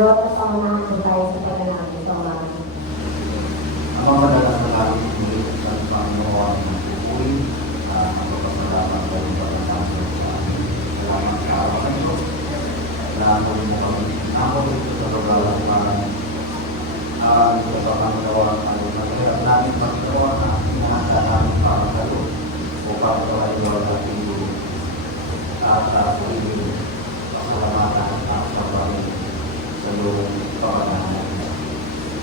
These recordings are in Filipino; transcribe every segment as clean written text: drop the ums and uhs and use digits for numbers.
Lord, at pangunahan mo tayo sa tagalangin sa umaga. Ang mga madalas na namin ulit sa Panginoon ng pupuri, ang pagpapalaman ko yung pagpapasok sa amin. Salamat sa araw na ito. Salamat mo kami. Ako dito sa lugar para ang pagpapagawa ng pagpapagawa namin pagpagawa na inahasa namin para sa Lord o pagpapagawa ng ating guru. At sa pagpapagawa pasalamatan at pagpapagawa sa Lord pagpapagawa.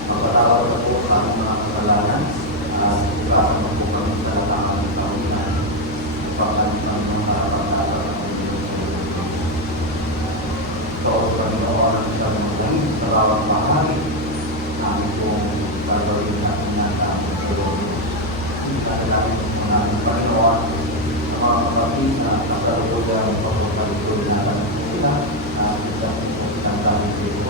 Magpatawad na po ang mga kasalanan at ibahan na po kami sa latangan ng Panginoon. Ipagkalitan ng mga pagkakataon ng Diyos. Ito ang Panginoon ang isang magaling sa bawang bahagi namin pong gagawin natin yan sa aming tulong. Hindi namin mga Panginoon sa mga kapatid na nakaruloy ang pagkakaroon natin sila na isang isang kami sa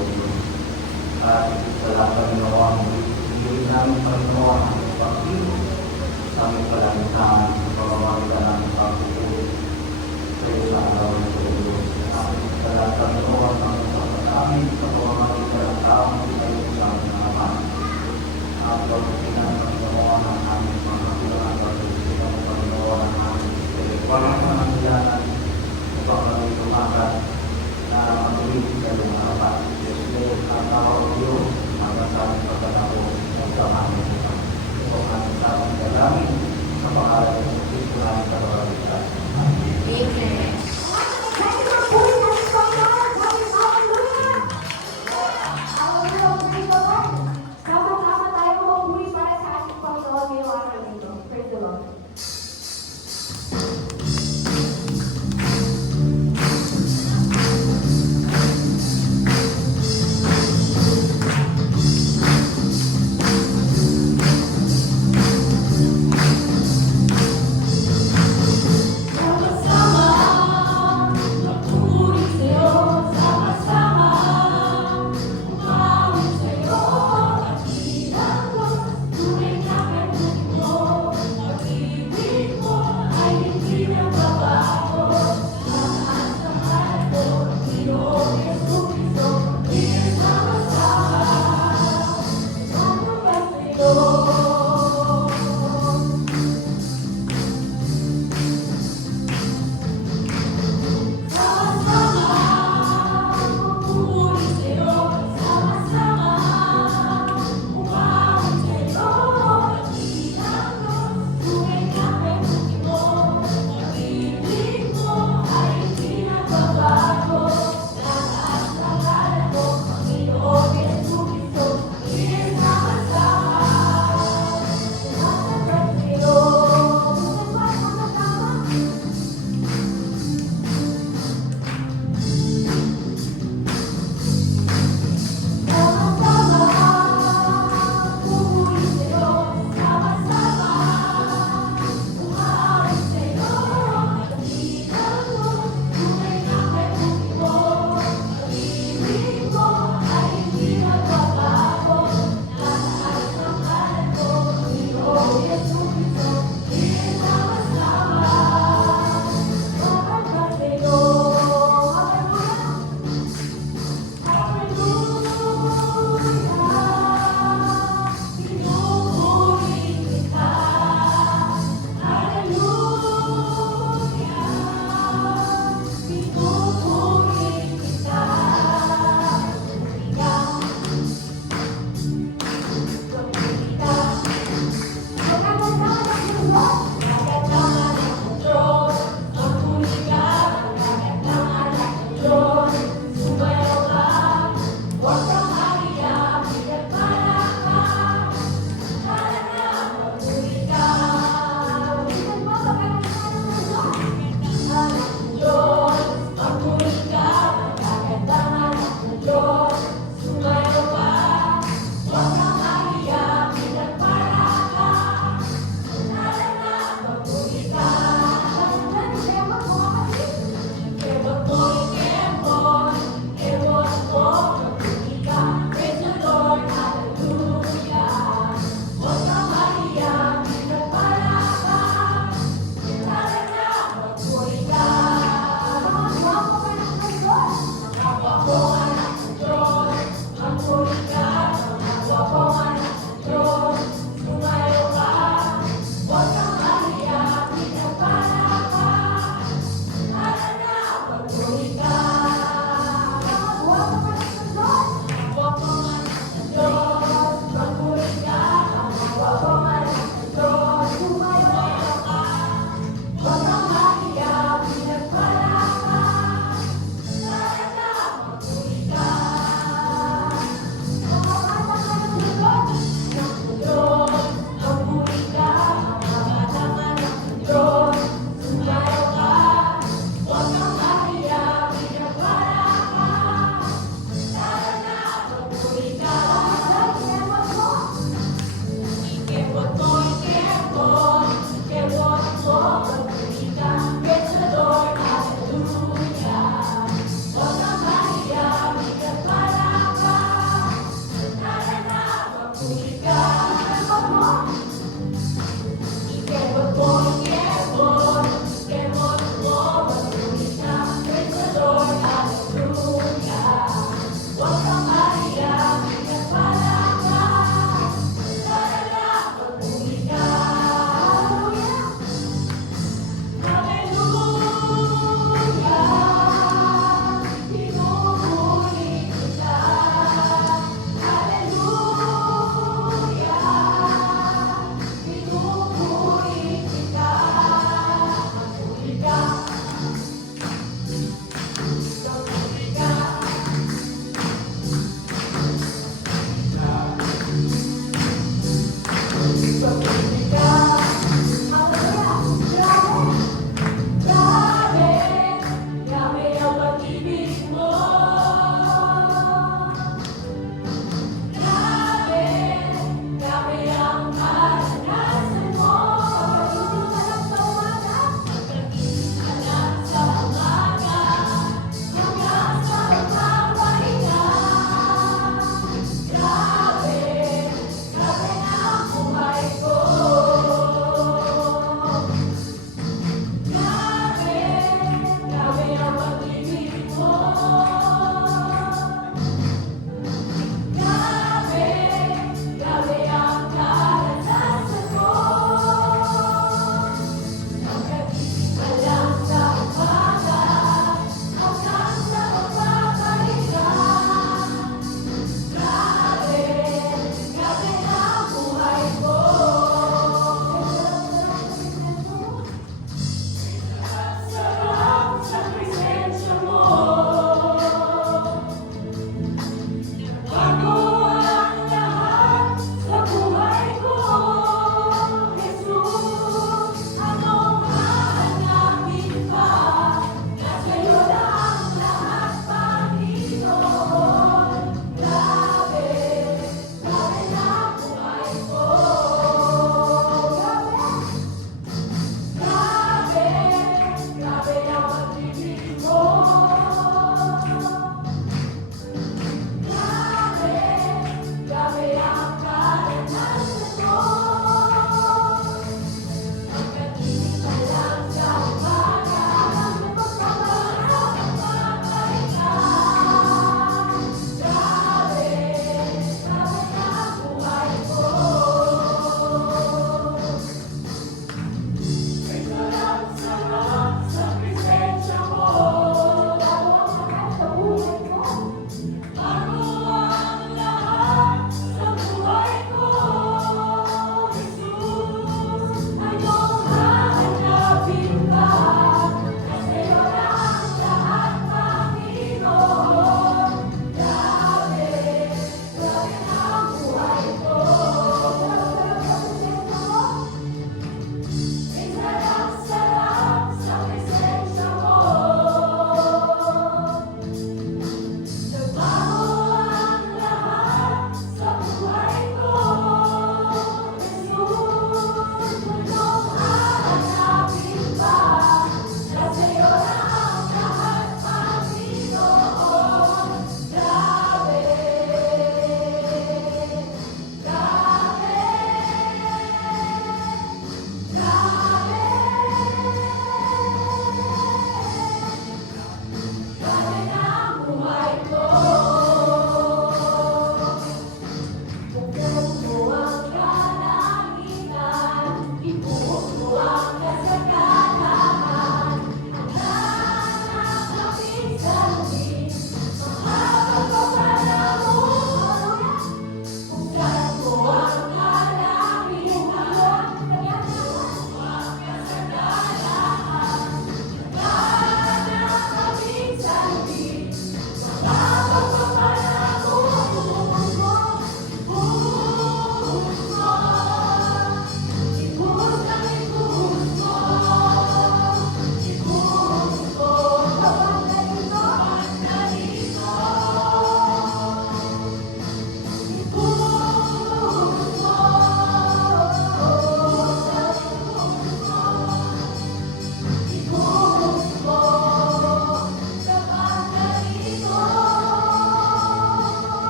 at sa Panginoon, hindi namin Panginoon ang pag-ibo sa aming palangitan sa pamamagitan ng pag-ibo sa iyo sa araw ng Diyos. At sa Panginoon ang pagkakamin sa pamamagitan ng taong sa iyo sa aming Ama. At pagkakinan ng Panginoon ang aming pangkakulang at pagkakinan ng Panginoon ang aming spiritual na pangangalanan sa pagkakilumakan na matuloy sa lumapat. Ang tawag Diyos hanggang sa aming pagkatapos ng samahan ito. Ito ang aming tamang dalangin sa pangalan ng Kristo namin sa pagkakita. Amen. Sama-sama tayo mamuli para sa ating Panginoon ngayong araw nito. Praise the Lord.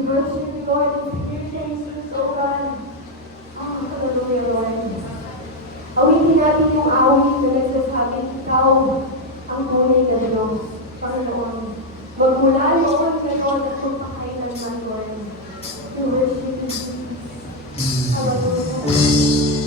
We worship you, Lord. We thank you so God. Hallelujah, Lord. Awitin natin yung awit na nagsasabing ikaw ang tunay na Diyos. Panginoon, magmula noon ngayon at magpakailanman, Lord. We worship you, Jesus. Hallelujah.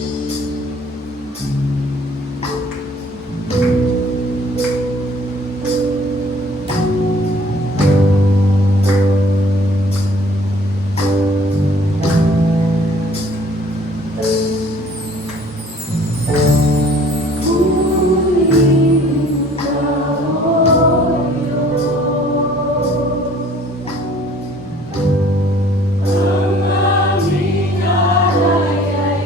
Ang aming alay ay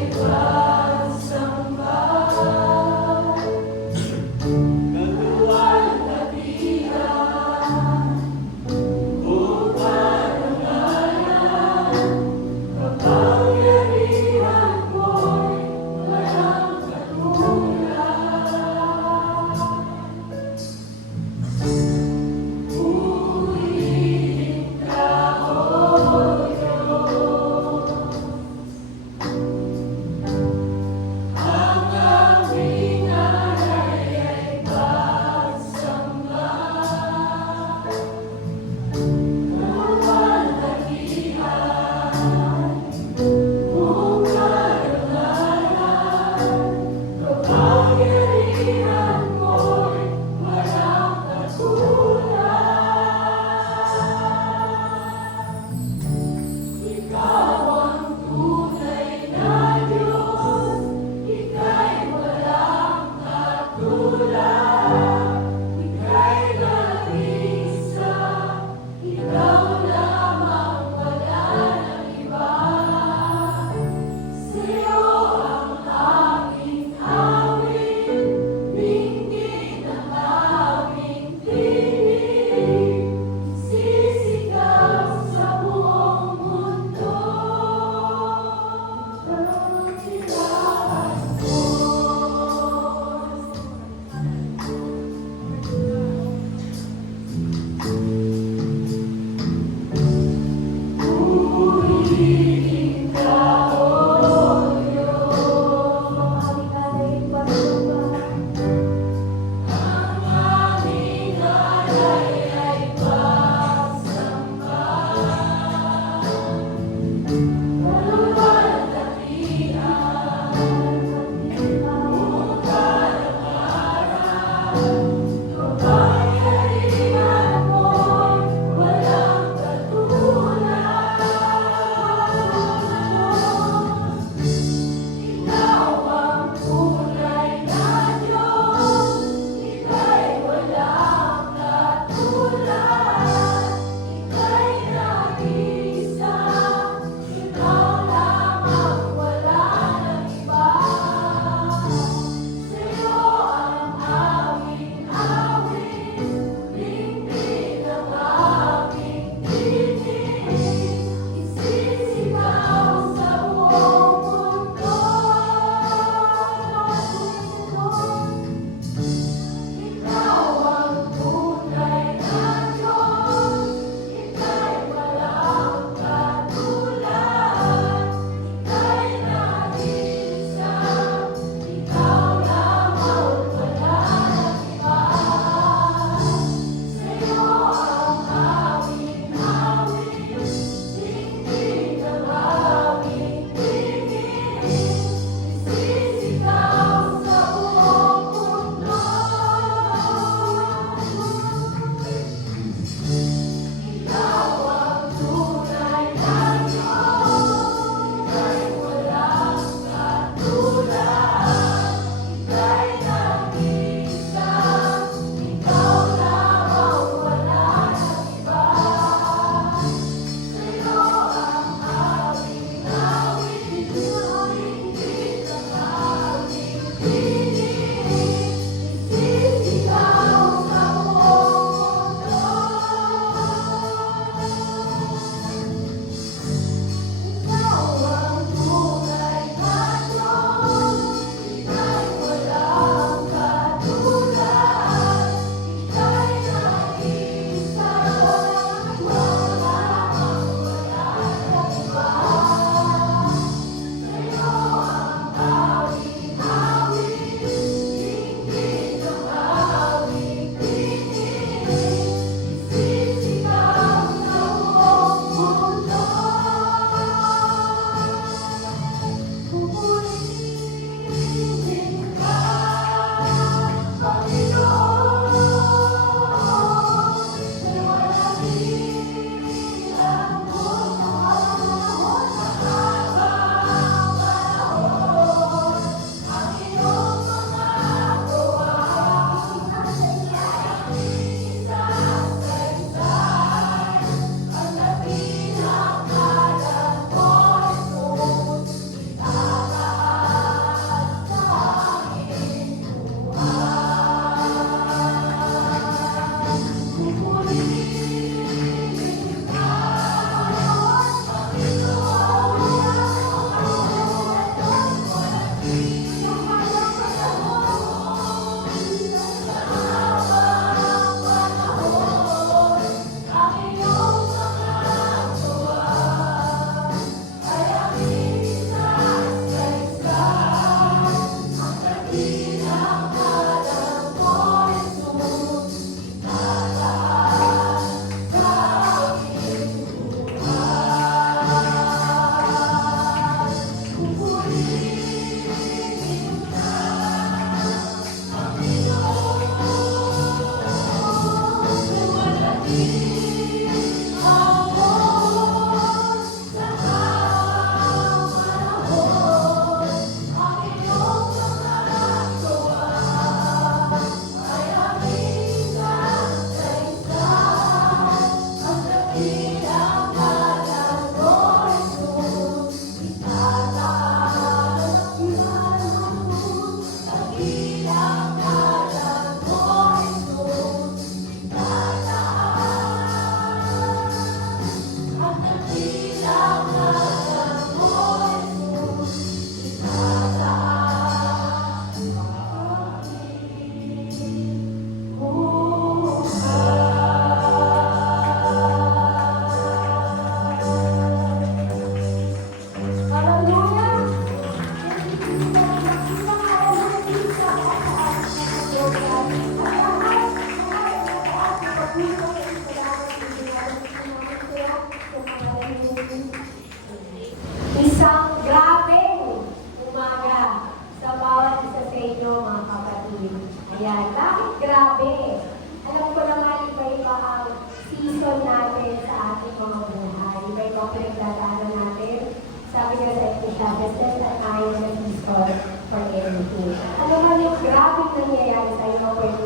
mga buhay. Iba ibang pinagdadaanan natin. Sabi nga sa Ecclesiastes, there's an iron that is stored for everything. Ano man yung grabe nangyayari sa iyo, pwede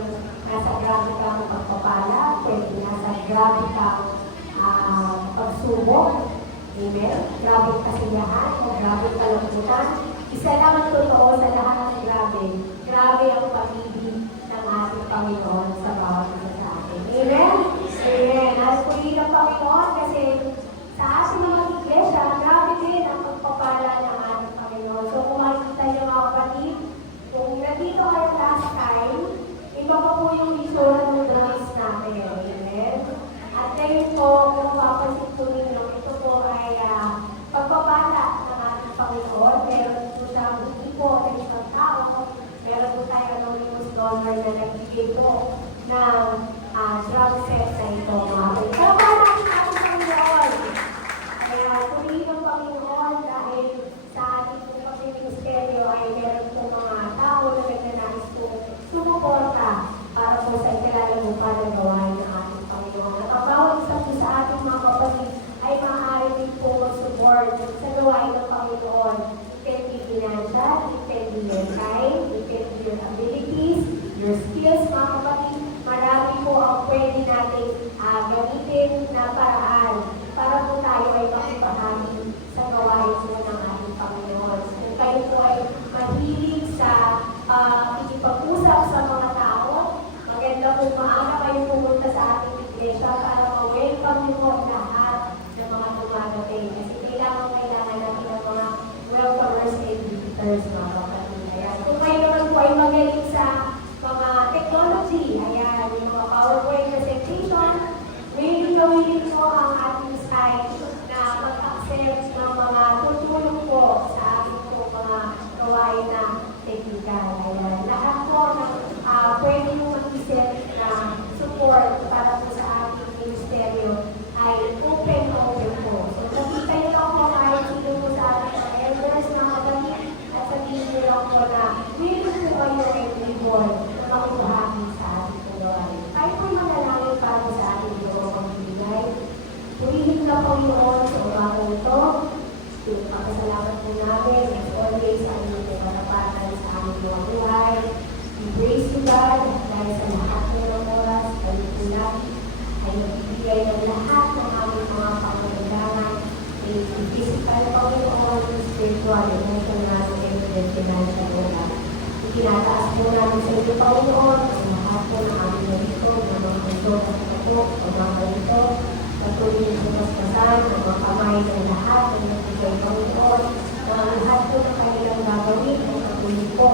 nasa grabe kang pagpapala, pwede nasa grabe kang pagsubok, amen? Grabe kasiyahan, o grabe kalambutan. Isa lang ang totoo sa lahat ng grabe. Grabe ang pag-ibig ng ating Panginoon sa bawat isa sa atin. Amen? Amen. At puli ng Panginoon kasi sa ating mga iglesia, grabe din ang pagpapala ng ating Panginoon. So kung makikita niyo mga kapatid, kung nandito kayo last time, iba pa po yung itsura ng drums natin. Amen? At ngayon po, kung mapapansin po ninyo, ito po ay pagpapala ng ating Panginoon. Meron po siyang hindi po ng isang tao. Meron po tayo anonymous donor na nagbigay po ng drum set na ito. Pagpapala natin ating Panginoon. Kaya purihin ang Panginoon dahil sa ating po pag-ministeryo ay meron po mga tao na nagnanais po sumuporta para po sa ikalalamupan ng gawain ng ating Panginoon. At ang bawat isa po sa ating mga kapatid ay maaari din po mag-support sa gawain ng Panginoon. It can be financial, it can be your time, it can be your abilities, your skills, mga kapatid. Marami po ang pwede natin gamitin na paraan para po tayo ay makipahagi sa gawain po ng ating Panginoon. Kung kayo po ay mahilig sa ikipag-usap sa mga tao, maganda po maaga kayo pumunta sa ating iglesia para ma-welcome niyo po lahat ng mga dumadating. Kasi kailangan natin ng mga welcomers and visitors, mga kapatid. Ayan. Kung kayo naman po ay magaling sa mga technology, ayan, yung mga PowerPoint presentation, willing po ang ating site na mag-accept ng mga tutulong po sa ating po mga gawain na technical. Ayan. Lahat po ng pwede yung mag-isip na support para po sa ating ministeryo ay open po. So, nakita nyo lang po kahit sino po sa ating mga elders na kapatid at sabihin nyo lang po na willing po kayo enable na makibahagi sa ating gawain. Kahit po manalangin para sa ating magbibigay. Purihin na Panginoon sa umagang ito. Pagkasalamat po namin as always ang inyong kapatapatan sa aming mga buhay. We praise you God dahil sa lahat ng oras, kami po natin ay nagbibigay ng lahat ng aming mga pangangailangan. Physical Panginoon, spiritual, emotional, and financial oras. Itinataas po namin sa inyo Panginoon ang lahat po ng aming narito, ng mga ito, ng kapok, ng mga narito, patuloy sa paspasan, ng mga kamay ng lahat, ng nagbigay Panginoon, na ang lahat po ng kanilang gagawin, ang patuloy po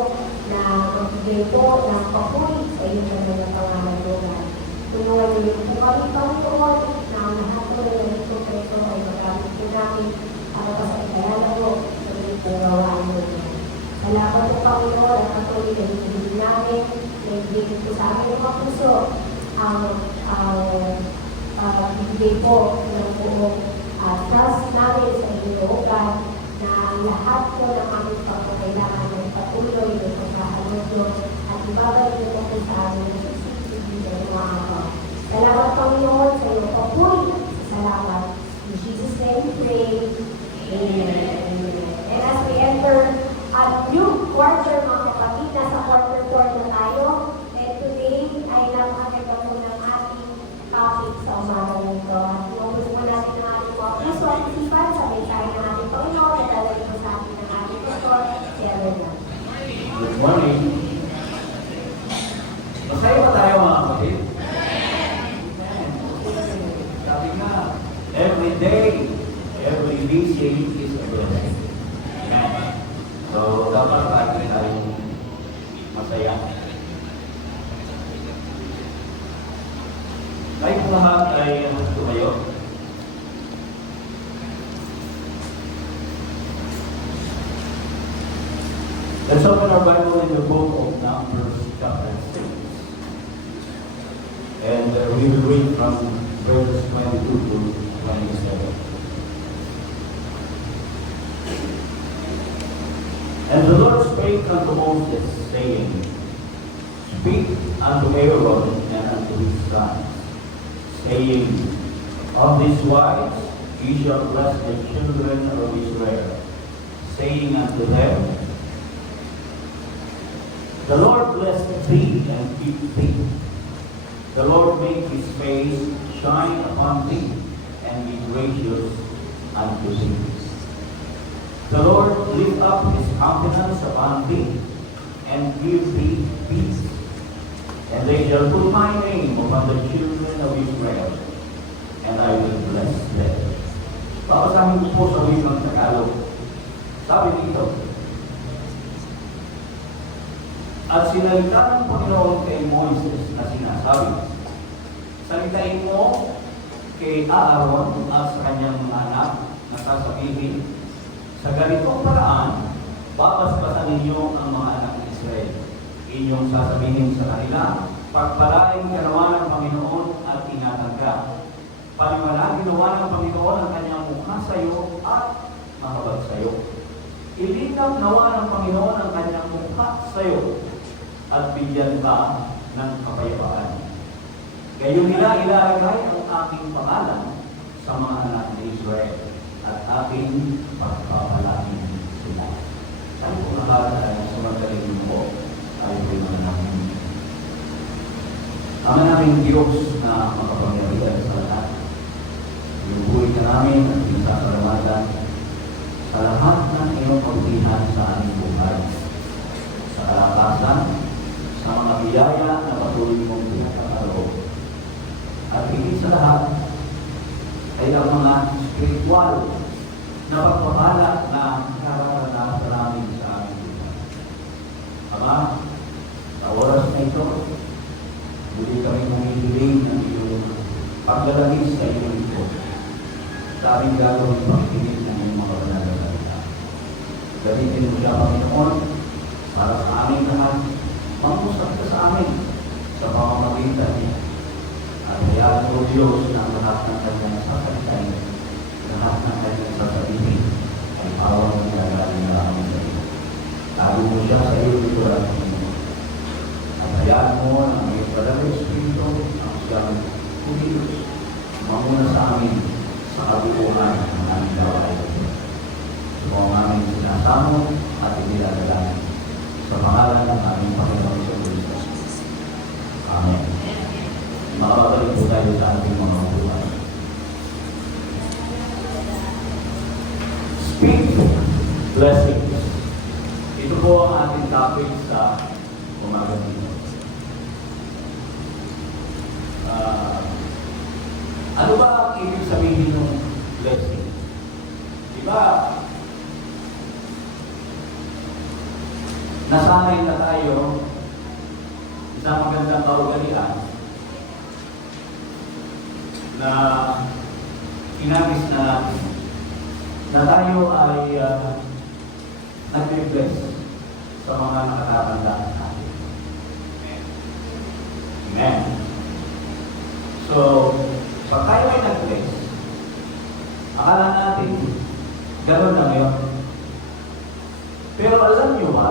na magbigay po ng papuri sa inyong kanilang pangangailangan. Tulungan niyo po kami Panginoon, na ang lahat po ng narito preso ay magamit po namin para pa sa ikayala po sa inyong po gawain mo. Salamat po Panginoon at patuloy na hindi namin na ibigay po sa amin ng mga puso ang ibigay po ng buong trust namin sa inyong na ang lahat po ng aming pagkakailangan ay patuloy na pagkahalod nyo at ibabalik nyo po sa amin na susunod ng mga ako. Salamat Panginoon sa iyong papuri. Salamat. In Jesus' name we pray. Amen. And as we enter at new quarter, mga kapatid, nasa quarter 4 na tayo. And today ay napakaganda po ng ating topic sa umaga nito. At mabos po natin ang ating mga puso at isipan sa mensahe ng ating Panginoon at lalagay po sa atin ng ating pastor, si Erwin. Good morning. Masaya ba tayo mga kapatid? Sabi nga, every day, every busy is a blessing. Amen. So, dapat lagi tayong masaya. Kahit lahat ay tumayo. Let's open our Bible in the book of Numbers, chapter 6. And we will read from verses 22 to 27. And the Lord spake unto Moses, saying, Speak unto Aaron and unto his sons, saying, Of these wise ye shall bless the children of Israel, saying unto them, The Lord bless thee and keep thee. The Lord make his face shine upon thee and be gracious unto thee. The Lord lift up his countenance upon thee and give thee peace. And they shall put my name upon the children of Israel, and I will bless them. Papasahin ko po sa wikang Tagalog. Sabi dito, at sinalita ng Panginoon kay Moises na sinasabi, salitain mo kay Aaron at sa kanyang mga anak na sasabihin, sa ganitong paraan, babasbasan ninyo ang mga anak ng Israel. Inyong sasabihin sa kanila, pagpalaing ginawa ng Panginoon at ingatan ka. Paliwanag ginawa ng Panginoon ang kanyang mukha sa iyo at mahabag sa iyo. Ilinaw nawa ng Panginoon ang kanyang mukha sa iyo at bigyan ka ng kapayapaan. Gayon nila ilalagay ang aking pangalan sa mga anak ni Israel at aking pagpapalain sila. Saan po nakakala sa magaling mo ay po mga namin. Ama namin Diyos na makapangyarihan sa lahat. Inubuhay ka namin at pinasasalamatan sa lahat ng iyong pagbihan sa aming buhay. Sa kalakasan, sa mga biyaya na patuloy mong pinakakaroon. At higit sa lahat, ay ang mga spiritual na pagpapala na nararanasan namin sa aming buhay. Ama, sa oras na ito, muli kami humihiling ng iyong paglalagis sa iyong ito. Sa aming gagawin pakikinig ng iyong mga panalasalita. Gamitin mo siya, Panginoon, para sa aming lahat, mangusap ka sa amin sa pamamagitan niya. At hayaan mo, Diyos, na lahat ng kanyang sasalitain, lahat ng kanyang sasabihin, ay pawang nilagaling na lamang sa iyo. Tago mo siya sa iyo dito lang mo. At hayaan mo na may Padre Espiritu ang siyang kumilos, mamuna sa amin sa kabuuan ng aming gawain. So ang aming sinasamo at inilalagay sa pangalan ng aming Panginoon sa Kristo. Amen. Makabalik po tayo sa ating mga buhay. Speak blessings. Ito po ang ating topic sa umaga dito. Ano ba ang ibig sabihin ng blessing? Diba, nasanay na tayo sa magandang kaugalian na inabis na natin na tayo ay nag-bless sa mga nakatatanda natin. Amen. So, pag tayo ay nag-bless, akala natin gano'n lang yun. Pero alam nyo ba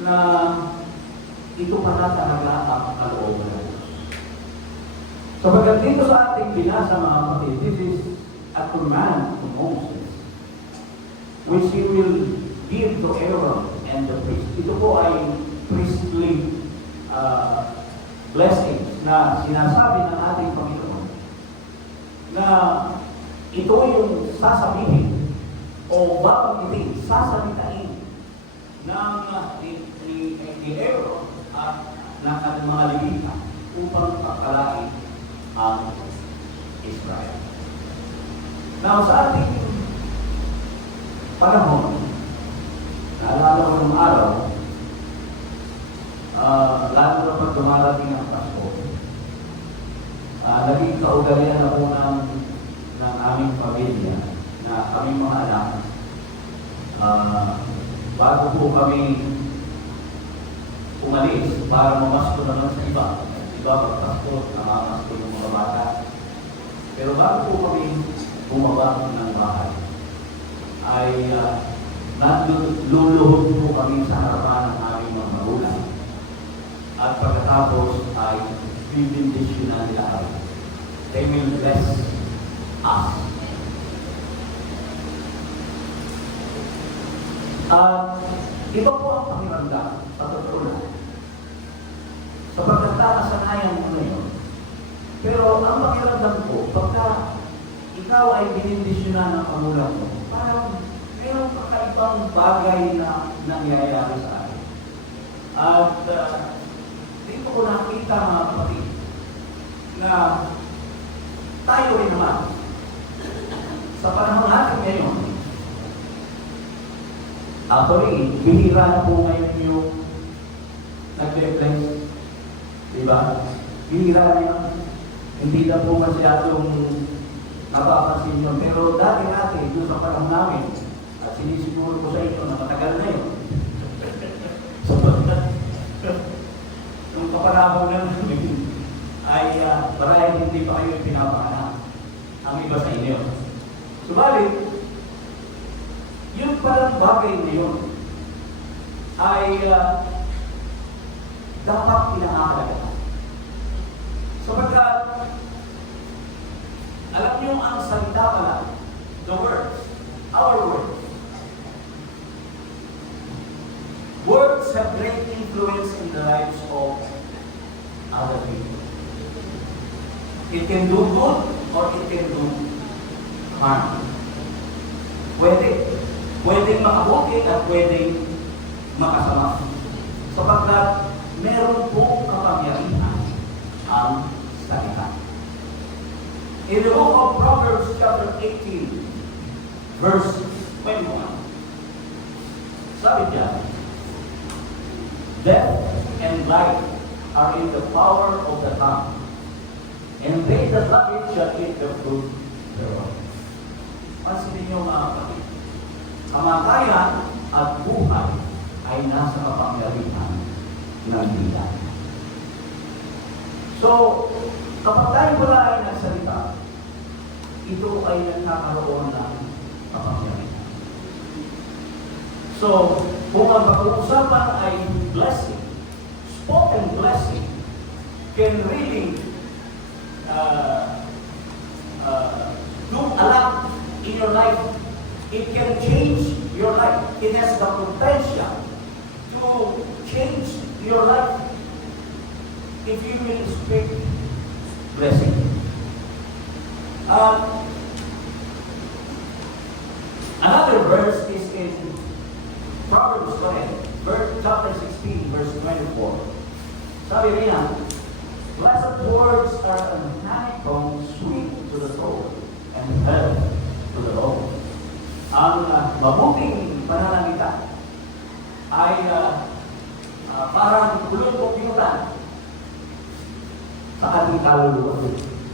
na ito pala talaga ang kalooban ng Diyos. So pagkat dito sa ating binasa mga kapatid, this is a command to Moses which he will give to Aaron and the priest. Ito po ay priestly blessings na sinasabi ng ating Panginoon na ito yung sasabihin o babanggitin, sasalitain ng ni Aaron at ng ating mga Levita upang pagkalain ang Israel. Now, sa ating panahon, naalala ko ng araw, lalo na pag dumarating ang Pasko, naging kaugalian na po ng aming pamilya na aming mga anak, bago po kami umalis para mamasko naman sa iba. Iba pagpasko, namamasko yung mga bata. Pero bago po kami bumaba ng bahay, ay naluluhod po kami sa harapan ng aming mga magulang. At pagkatapos ay bibindisyonan nila kami. they will bless us. Iba po ang pakiramdam sa totoo lang. Sapagkat nakasanayan mo na yun. Pero ang pakiramdam ko, pagka ikaw ay binindisyonan ng pangulang mo, parang mayroong kakaibang bagay na nangyayari sa akin. At dito ko nakita mga kapatid na tayo rin naman sa panahon natin ngayon. Actually, bihira na po ngayon yung nag-reflex. Diba? Bihira na yun. Hindi na po masyadong napapansin yun. Pero dati doon sa panahon namin, at sinisiguro ko sa inyo na matagal na yun. Nung kapanahon na namin, ay marahil hindi pa kayo pinapahanap ang iba sa inyo. Subalit, yun palang bagay na yun ay dapat pinangakalagaan. Sapagkat, alam niyo ang salita pala, the words, our words. Words have great influence in the lives of other people. It can do good or it can do harm. Pwedeng makabuti at pwedeng makasama. Sapagkat meron pong kapangyarihan ang salita. In the book of Proverbs chapter 18, verse 21, sabi niya, death and life are in the power of the tongue, and they that love it shall eat the fruit thereof. Pansinin niyo mga kapatid, kamatayan at buhay ay nasa kapangyarihan ng bilang. So, kapag tayo pala ay nagsalita, ito ay nagkakaroon ng kapangyarihan. So, kung ang pag-uusapan ay blessing, spoken blessing can really do a lot in your life. It can change your life. It has the potential to change your life if you will speak blessing. Another verse is in Proverbs 20, chapter 16, verse 24. Sabi rin yan, blessed words are an honeycomb sweet to the soul and health to the Lord. Ang mabuting pananalita ay parang kulot o pinutan sa ating kaluluwa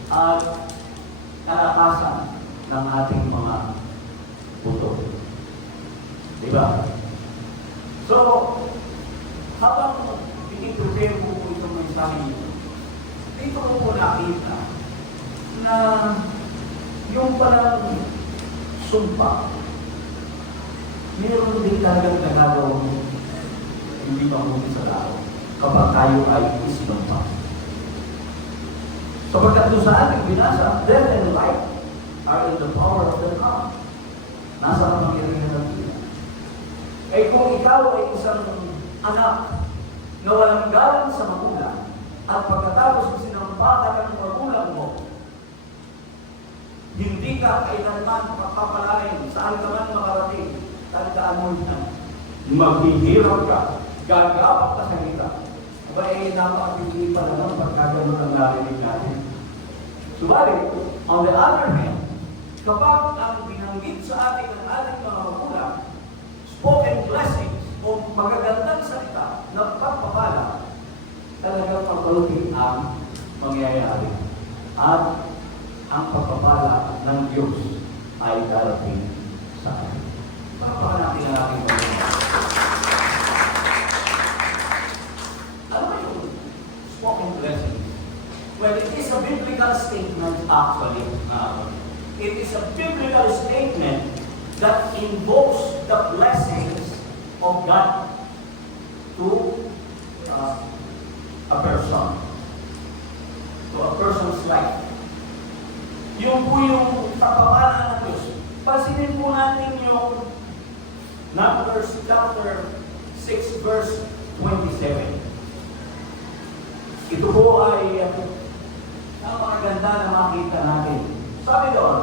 at kalakasan ng ating mga puto. Diba? So, habang piniprepare mo po itong mensahe nito, dito ko po nakita na yung parang sumpa, meron din talagang nagagawang hindi mabuti sa tao kapag tayo ay isinumpa. Sapagkat doon sa ating binasa, death and life are in the power of the tongue. Nasa kapangyarihan ng Diyos. Eh kung ikaw ay isang anak na walang galang sa magulang at pagkatapos sinampatan ng magulang mo, hindi ka kailanman magpapalain saan ka man makarating. Tandaan mo yan. Maghihirap ka. Gagawak ka sa kita. Aba eh, napakapili pa naman pagkaganon ang narinig natin. Subalit, on the other hand, kapag ang binanggit sa atin ng ating mga magulang, spoken blessings o magagandang salita na pagpapala, talagang mapalutin ang mangyayari. At ang pagpapala ng Diyos ay darating sa atin. Papakan natin ang ating magulang. Ano ba yung spoken blessings? Well, it is a biblical statement actually. It is a biblical statement that invokes the blessings of God to a person, to a person's life. yung pagpapala ng Diyos. Pansinin po natin yung Numbers chapter 6 verse 27. Ito po ay napakaganda na makita natin. Sabi doon,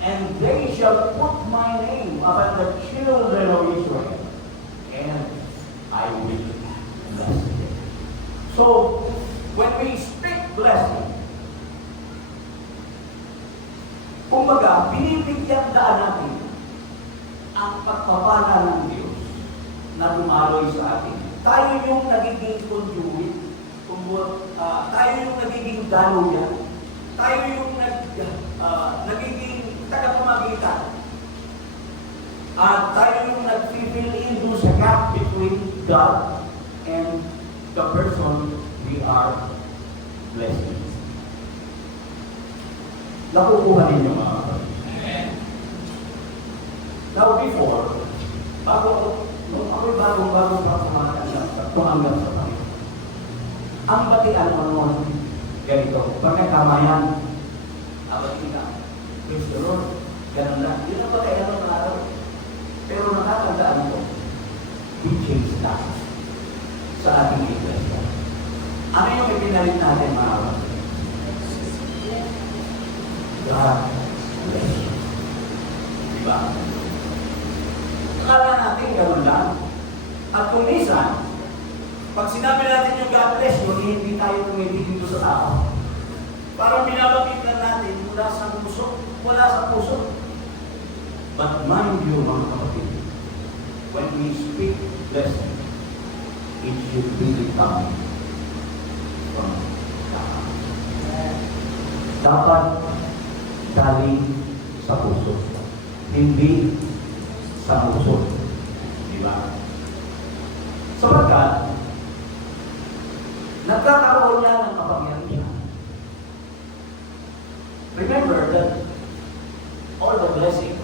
and they shall put my name upon the children of Israel, and I will bless them. So, when we speak blessing, kumbaga, binibigyan daan natin ang pagpapala ng Diyos na dumaloy sa atin. Tayo yung nagiging conduit, tayo yung nagiging daluyan, tayo yung nagiging tagapamagitan, at tayo yung nag-fill in doon sa gap between God and the person we are blessing. Nakukuha ninyo mga kapatid. Now before, nung ako'y bago pa tumanggap sa Panginoon, ang batian mo noon, ganito, pagkakamayan, abati ka, praise the Lord, ganun lang. Yun ang batian ng araw. Pero nakatandaan ko, we change that sa ating iglesia. Ano yung ipinalit natin mga kapatid? God bless you. Diba? Akala natin gano'n lang. At kung minsan, pag sinabi natin yung God bless you, hindi tayo tumitigil doon sa tao. Parang binabagit na natin mula sa puso. But mind you, mga kapatid, when we speak blessing, it should really come from God. Dapat galing sa puso, hindi sa puso. Diba? Sapagkat, nagkakaroon niya ng kapangyarihan. Remember that all the blessings,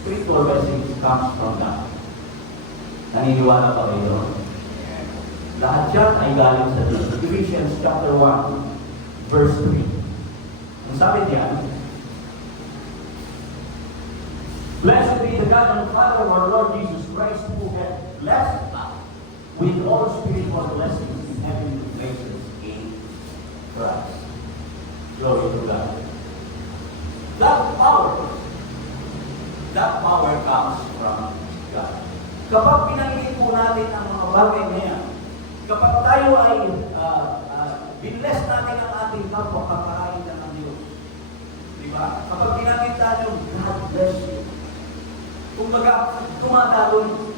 spiritual blessings, comes from God. Naniniwala pa kayo? Lahat yan ay galing sa Diyos. Ephesians chapter 1, verse 3. Ang sabi diyan, blessed be the God and Father of our Lord Jesus Christ, who hath blessed us with all spiritual blessings in heavenly places in Christ. Glory to God. That power comes from God. Kapag pinangingin po natin ang mga bagay na yan, kapag tayo ay binless natin ang ating kapwa, kapakain na ng Diyos. Diba? Kapag ginamit tayo, God bless you. Kumbaga, tumatalo,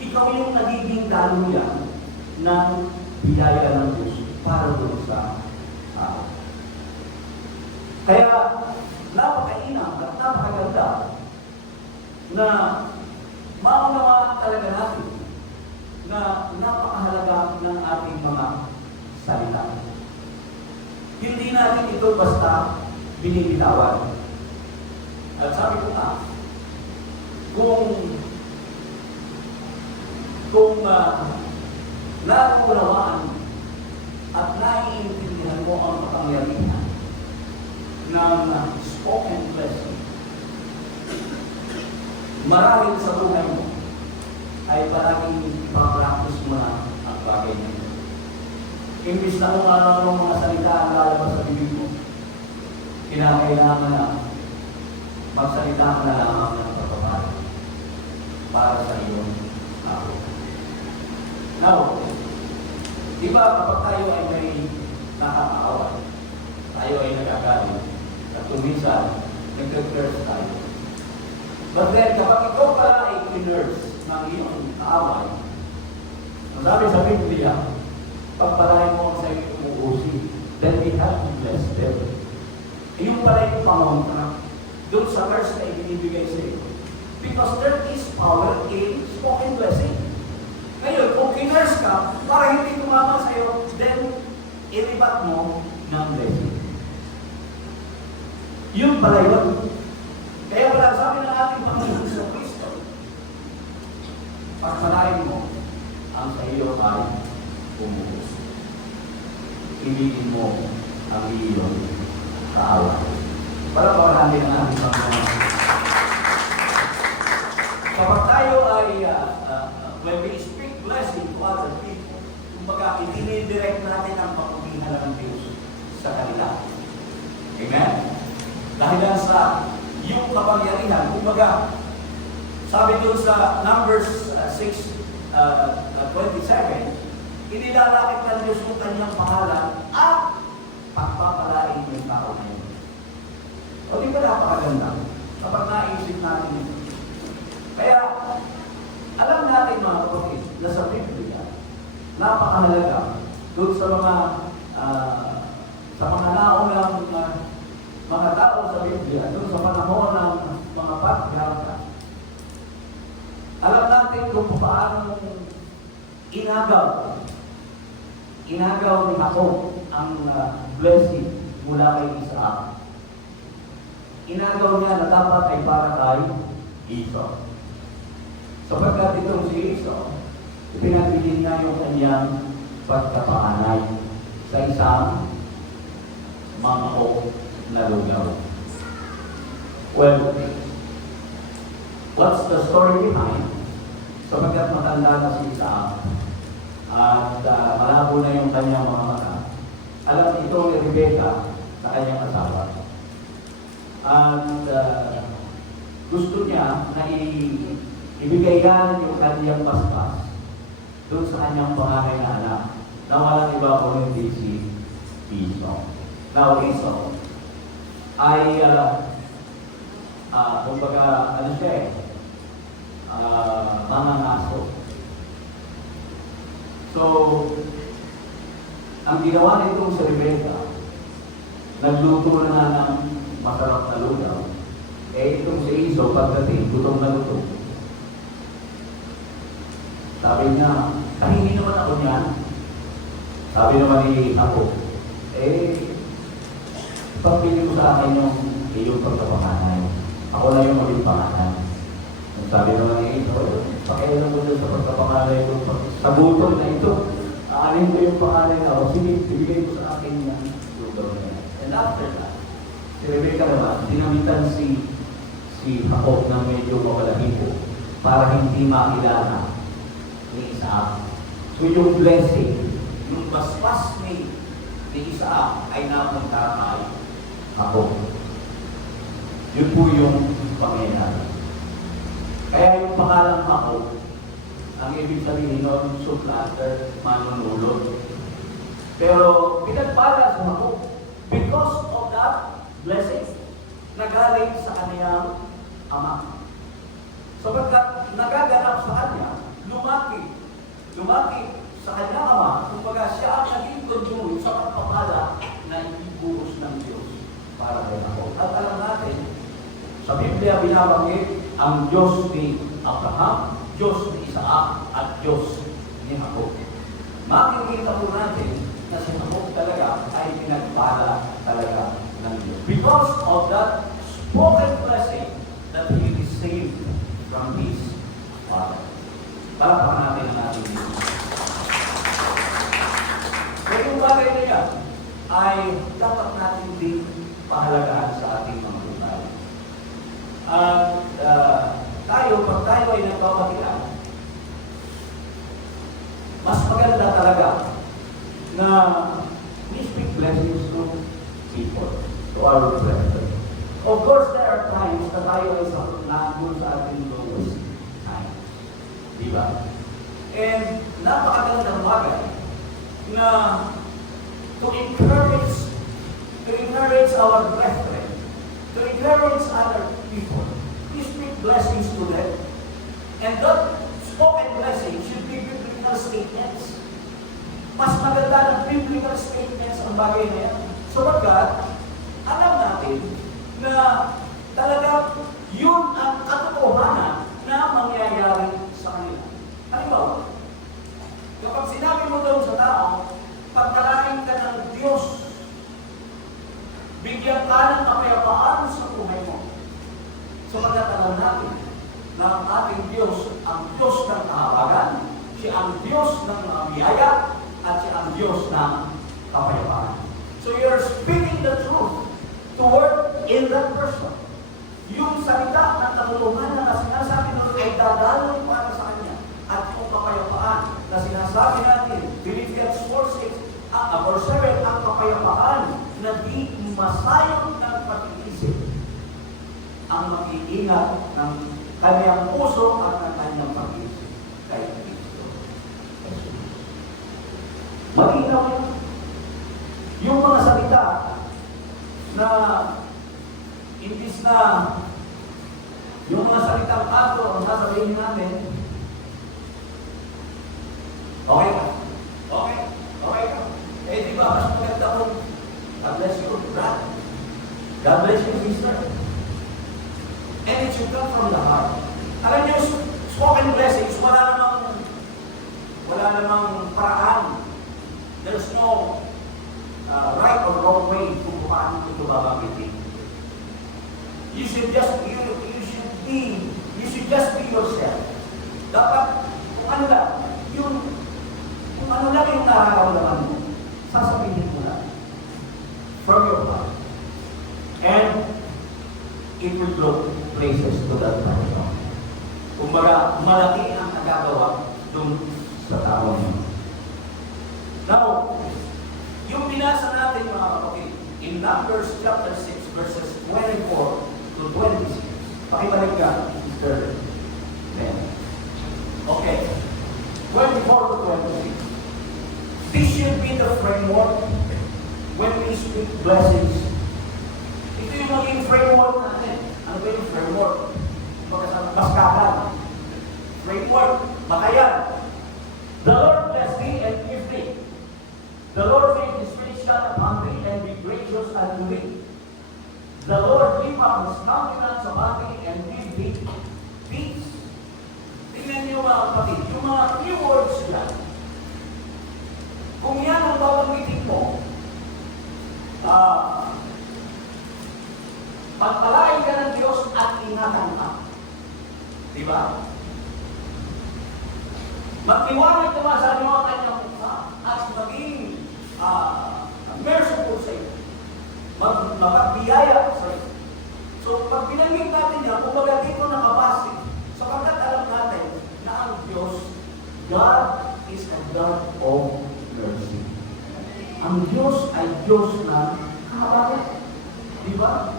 ikaw yung nagiging daluyan ng biyaya ng Diyos para doon sa tao. Kaya, napakainam at napakaganda na maunawaan talaga natin na napakahalaga ng ating mga salita. Hindi natin ito basta binibitawan. At sabi ko kung naunawaan at naiintindihan mo ang kapangyarihan ng spoken blessing, marahil sa buhay mo ay palaging ipag-practice mo na ang bagay niyo. Imbis na kung ano mga salita ang lalabas sa bibig mo, kinakailangan na magsalita ka na lamang ng pagpapala para sa iyong ako. Now, di ba kapag tayo ay may nakakaaway, tayo ay nagagalit, at tuminsan, nag-curse tayo. But then, kapag ikaw pala ay kinurse ng iyong kaaway, ang sabi sa Biblia, pagpalain mo sa iyong umuusi, then we have to bless them. Yung pala yung pangontra doon sa verse na ibinibigay sa iyo. Because there is power in spoken blessing. Ngayon, kung kinurse ka, para hindi tumama sa iyo, then ilibat mo ng blessing. Yun pala yun. Kaya pala sabi ng ating Panginoon sa Kristo, pagpalain mo ang sa iyo ay umuus. Ibigin mo ang iyong kaaway. Para natin ang ating Panginoon. Kapag tayo ay, when we speak blessing to other people, kumbaga, itinidirect natin ang pagkumihan ng Diyos sa kanila. Amen? Dahil lang sa iyong kapangyarihan, kumbaga, sabi doon sa Numbers 6:27, inilalakit ng Diyos yung kanyang pangalan at pagpapalain yung tao na yun. O di ba napakaganda? Kapag naisip natin ito. Kaya, alam natin mga kapatid, na sa Biblia, napakahalaga doon sa mga naunang mga tao sa Biblia, doon sa panahon ng mga patriarka. Alam natin kung paano inagaw ni Jacob ang blessing mula kay Isaac. Inagaw niya na dapat ay para kay Esau. Sapagkat itong si Esau, ipinagbilin niya yung kanyang pagkapanganay sa isang mangkok na lugaw. Well, what's the story behind? Sapagkat matanda na si Isaac at malabo na yung kanyang mga mata. Alam ito ni Rebecca sa kanyang asawa. At gusto niya na ibigay yan yung kanyang paspas doon sa kanyang panganay na anak na walang iba kung hindi si Esau. Now, Esau ay kumbaga, ano siya mga ngaso. So, ang ginawa nitong si Rebecca, nagluto na ng masarap na lugaw. Itong si Esau, pagdating, gutom na gutom. Sabi niya, kahingi naman ako niyan. Sabi naman ni ako, pagpili mo sa akin yung iyong pagkapanganay. Ako na yung maging pangalan. Sabi naman ni Esau, pakialam mo doon sa pagkapanganay ko. Sa butol na ito, aanin ko yung panganay na ako. Sige, ibigay mo sa akin yan. And after that, si Rebecca naman, dinamitan si Jacob na medyo mawalahipo para hindi makilala ni Isaac. So yung blessing, yung baspas ni Isaac ay napunta kay Jacob. Yun po yung pangyayari. Kaya yung pangalan Jacob, ang ibig sabihin nun, supplanter, manunulot. Pero pinagpala sa Jacob because of that blessing na galing sa kaniyang ama. Sapagkat nagaganap sa kanya, lumaki sa kanyang ama, kumbaga siya ang naging conduit sa pagpapala na ibuhos ng Diyos para kay Jacob. At alam natin, sa Biblia binabanggit ang Diyos ni Abraham, Diyos ni Isaac, at Diyos ni Jacob. Makikita po natin na si Jacob talaga ay pinagpala talaga ng Diyos. Because of that spoken blessing that he received from his father. Palakpakan natin ang ating Diyos. So yung bagay na yan ay dapat natin din pahalagaan sa ating mga buhay. At pag tayo ay nagpapakilala, mas maganda talaga na we speak blessings to people, to our brethren. Of course, there are times na tayo ay nandun sa ating lowest times. Diba? And napakagandang bagay na to encourage our brethren, to encourage other people, we speak blessings to them. And that spoken blessing should be biblical statements. Mas maganda ng biblical statements ang bagay na yan. Sapagkat, alam natin na talaga yun ang katotohanan na mangyayari sa kanila. Halimbawa, kapag sinabi mo daw sa tao, pagkalain ka ng Diyos, bigyan ka ng kapayapaan sa buhay mo. Sapagkat alam natin na ang ating Diyos, ang Diyos ng kahabagan, siya ang Diyos ng mga biyaya, at siya ang Diyos ng kapayapaan. So you're speaking the truth to work in that person. masayang ng pag-iisip ang mag-iingat ng kanyang puso at ng kanyang pag-iisip kay Kristo. Malinaw yan. Yung mga salita na imbis na yung mga salitang ato ang sasabihin namin, okay ka? Okay? Okay ka? Eh di ba, mas maganda kung God bless you, brother. God bless you, sister. And it should come from the heart. Alam niyo, spoken blessings, wala namang paraan. There's no right or wrong way kung paano ito babanggitin. You should just be yourself. Dapat kung ano lang yung nararamdaman mo, sasabihin mo lang from your heart. And it will go places to that person. Kumbaga, malaki ang nagagawa dun sa tao niyo. Now, yung binasa natin mga kapatid, in Numbers chapter 6, verses 24 to 26. Pakibalik ka, Mr. Ben. Okay. 24 to 26. This should be the framework when we speak blessings. Ito yung maging framework natin. Ano ba yung framework? Baskakan. Framework. Bakayan. The Lord bless thee and give thee. The Lord make his face shine upon thee and be gracious unto thee. The Lord lift up his countenance upon thee and give thee peace. Tingnan niyo mga kapatid, yung mga keywords yan, kung yan ang babanggitin mo, pagpalain ka ng Diyos at ingatan ka. Diba? Magtiwalay naman sa inyo ang kanyang mukha at maging merciful sa iyo. Mapagbiyaya sa iyo. So, pag binanggit natin yan, kumbaga dito nakabase, sapagkat alam natin na ang Diyos, God is a God of mercy. Ang Diyos ay Diyos na kahabagan. Diba?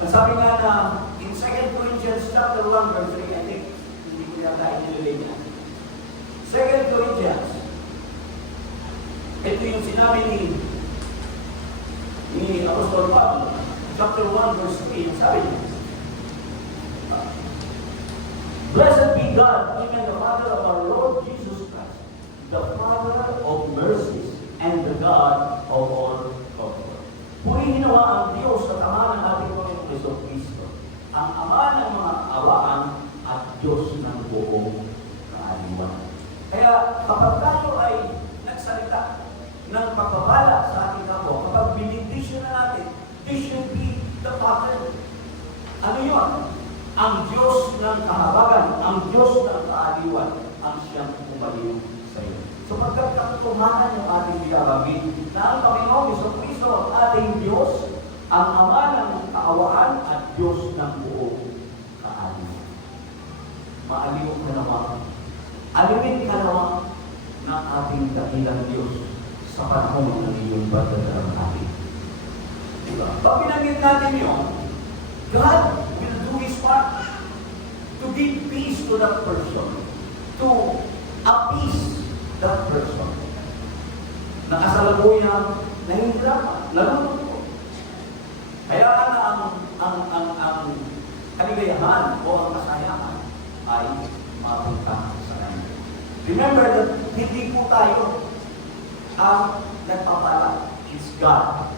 Sabi nga na in 2 Corinthians chapter 1 verse 3, I think, hindi ko yata inilagay niya. 2 Corinthians, ito yung sinabi ni Apostol Pablo, chapter 1 verse 3, sabi niya, Blessed be God, even the Father of our Lord Jesus Christ, the Father of mercies, and the God of all comfort. Purihin nawa ang Diyos at Ama ng ating Panginoong Kristo, ang Ama ng mga awaan at Diyos ng buong kaaliwan. Kaya kapag tayo ay nagsalita ng pagpapala sa ating kapwa, kapag binibisyon na natin, this should be the pattern. Ano yun? Ang Diyos ng kahabagan, ang Diyos ng kaaliwan, ang siyang umaliw sa iyo. So pagkakatumanan yung ating binabanggit na ang Panginoong Jesucristo ang ating Diyos, ang Ama ng kaawaan at Diyos ng buong kaaliwan. Maaliw ka naman. Aliwin ka naman ng ating dakilang Diyos sa panahon ng iyong pagdadalang atin. Diba? Pag binanggit natin yun, God will do His part to give peace to that person, to appease that person. Nakasalubuyang nahihirapan, nalulungkot. Kaya na ang kaligayahan o ang kasayahan ay mapunta sa kanya. Remember that hindi po tayo ang nagpapala. It's God.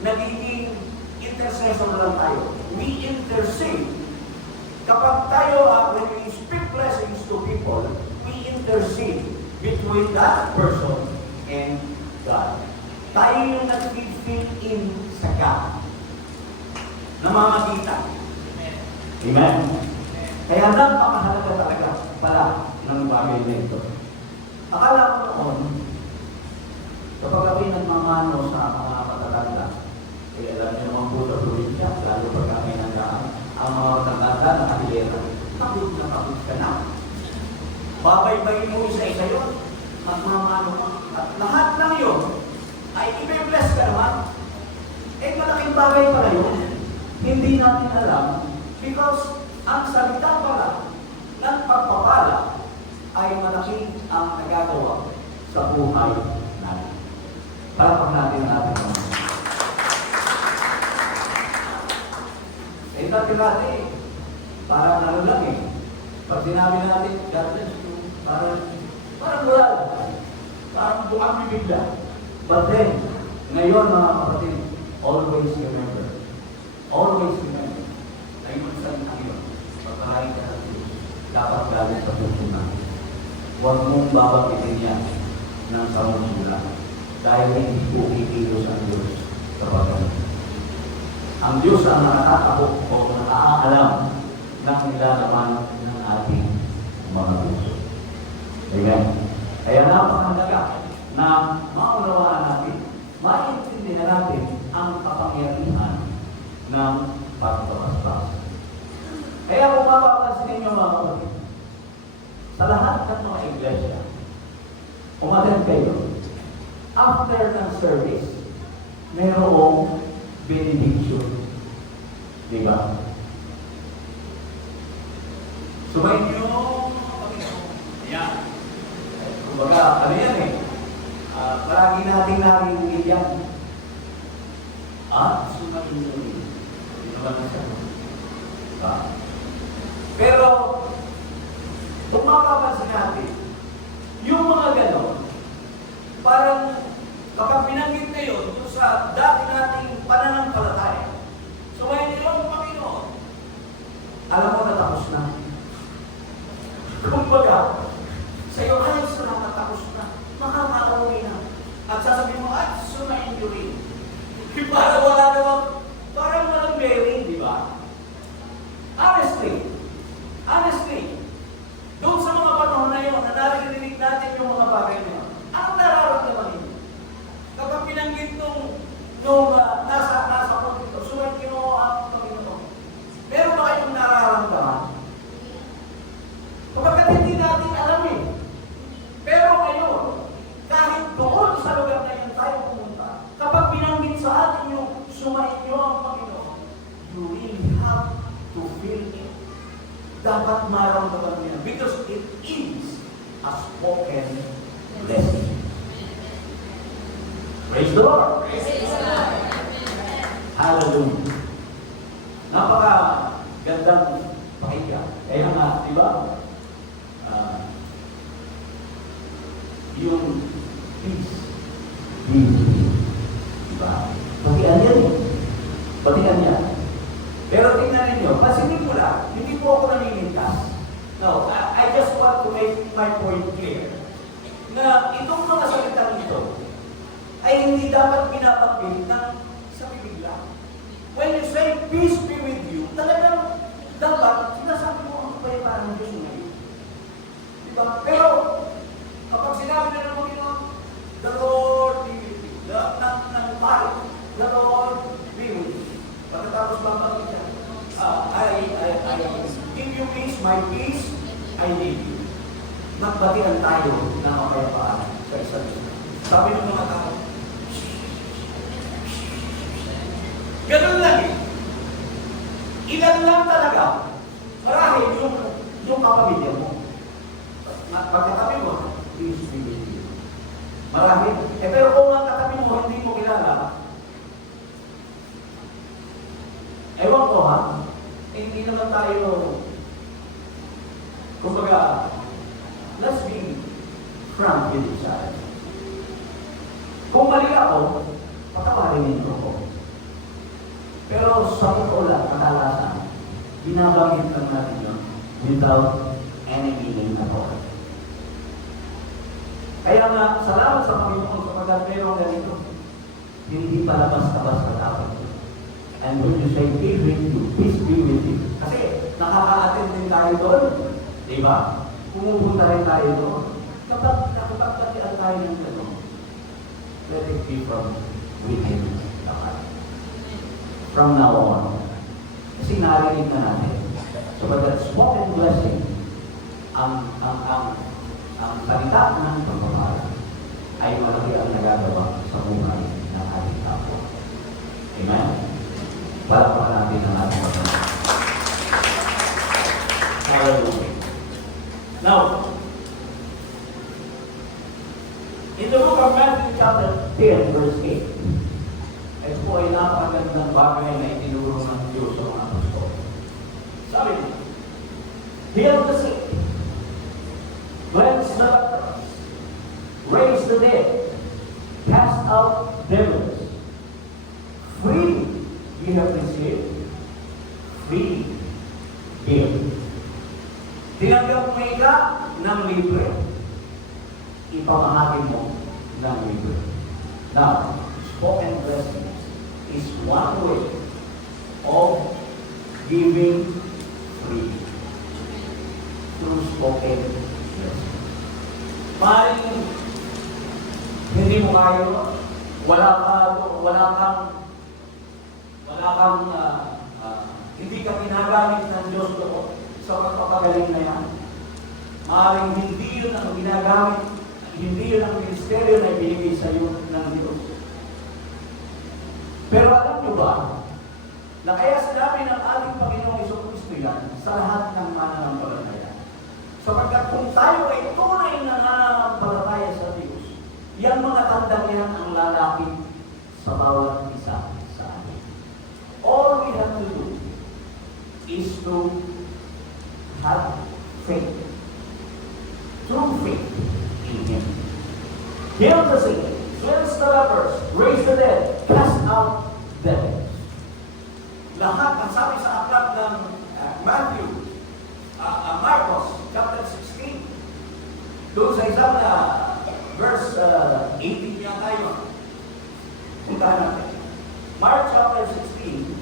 Nagiging intercessor lang tayo. We intercede. Kapag tayo, when we speak blessings to people, we intercede between that person and God. Tayo yung nag-fill in sa God. Namamagitan. Amen? Kaya napakahalaga talaga pala ng bagay na ito. Akala ko noon, kapag kami nagmamano sa mga matatanda, kaya alam niyo naman po sa probinsya, lalo pag kami nandaan, ang mga matatanda na kahilera, takot ka na. Babay-bayin mo isa-isa yun, nagmamano ka. At lahat ng yun, ay i-bless ka naman. Eh, malaking hindi natin alam because ang salita pala ng pagpapala ay malaki ang nagagawa sa buhay natin. Palakpak natin ang ating mga. Eh, dati, parang ano lang eh. Pag sinabi natin, God bless you, parang wala. Parang buang bibigla. But then, ngayon mga kapatid, always remember, ay magsalita yun. Pagkain ka sa Diyos, dapat galing sa puso natin. Huwag mong babagitin yan ng samusula dahil hindi po kikilos ang Diyos sa pagkain. Ang Diyos ang nakakabok o nakaalam ng nilalaman ng ating mga puso. Amen. Kaya napakahalaga na maunawaan natin, maintindihan natin ang kapangyarihan ng pagbabasbas. Kaya kung mapapansin ninyo mga kapatid, sa lahat ng mga iglesia, umaten kayo, after ng service, mayroong benediction. Diba? Sumayin nyo, yan. Kumbaga, ano yan eh? Palagi nating narinig yan. Sumayin nyo rin. Hindi naman na siya. Diba? Pero, kung mapapansin natin, yung mga ganon, parang kapag binanggit kayo doon sa dati nating pananampalataya, sumayin nyo ang Panginoon, alam mo na tapos na. Kumbaga, sa iyo ayos na nakatapos na, makakauwi na. At sasabihin mo, sumayin nyo rin. Para wala naman, parang walang bearing, di ba? Honestly, doon sa mga panahon na yun, na narinig natin yung mga bagay na yun, anong nararamdaman ninyo? Kapag pinanggit nung nasa punto ito, sumayin Ginoo ang Panginoon. Meron ba kayong nararamdaman? Kapag hindi natin alam eh. Pero ngayon, kahit doon sa lugar na yun tayo pumunta, kapag binanggit sa atin yung sumayin niyo ang Panginoon, you really have to feel it. Dapat maramdaman niya because it is a spoken blessing. Praise the Lord! Praise the Lord! Hallelujah! Napaka-gandang pakinggan. Kaya nga, di ba? Yung peace. Diba? Patian yan eh. Patian yan. Pero tingnan ninyo, pansinin ko lang, hindi po ako naninintas. No, I just want to make my point clear. Na itong mga salitang ito ay hindi dapat binabanggit ng sa bibig lang. When you say, peace be with you, talagang dapat sinasabi mo ang kapayapaan ng Diyos ngayon. Diba? Pero, kapag sinabi na ng Panginoon, the Lord be with you. Ng pari, the Lord be with you. Pagkatapos babangit siya, I give you peace, my peace, I need you. Magbatian tayo ng kapayapaan sa isa't isa. Sabi ng mga tao, ganun lang eh. Ilan lang talaga, marahil yung kapamilya mo. Pagkatabi mo, please be with you. Marahil. Pero kung ang katabi mo, hindi mo kilala, ewan ko ha, hindi naman tayo, kumbaga, let's be frank with each other. Kung mali ako, pataparin nito ko. Pero sa totoo lang, kadalasan, binabanggit lang natin yun without any meaning at all. Kaya nga, salamat sa Panginoon sapagkat mayroong ganito. Hindi palabas-labas sa tao. And when you say, peace with you, peace be with you. Kasi nakaka-attend din tayo doon. Di ba? Pumupunta rin tayo doon. Kapag nakapagtatian tayo ng gano'n, let it be from within the heart. From now on. Kasi narinig na natin. So, but that spoken blessing, ang salita ng pagpapala ay malaki ang nagagawa sa buhay ng ating tao. Amen? Para natin natin ang ating pagkakas. Hallelujah. Now, in the book of Matthew chapter 10, verse 8, ito po ay napakagandang bagay na itinuro ng Diyos sa mga apostol. Sabi niya, heal the sick, cleanse the lepers, raise the dead, cast out devils. Freely you have received, freely give. Tinanggap mo ka ng libre, ipamahagi mo ng libre. Now, spoken blessings is one way of giving free through spoken blessings. Maring hindi mo kaya, hindi ka ginagamit ng Diyos doon sa pagpapagaling na yan. Maring hindi yun ang ginagamit, hindi yun ang ministeryo na ibinigay sa iyo ng Diyos. Pero alam niyo ba, na kaya sinabi ng ating Panginoong Jesucristo yan sa lahat ng mananampalataya. Sapagkat kung tayo ay tunay na nananampalataya sa Diyos, yan mga tandang yan ang lalapit sa bawat isa sa atin. All we have to do is to have faith. True faith in Him. Heal the sick, cleanse the lepers, raise the dead, cast out devils. Lahat ang sabi sa aklat ng Marcos chapter 16, doon sa isang verse 18 niya tayo. Puntahan natin. Mark chapter 16,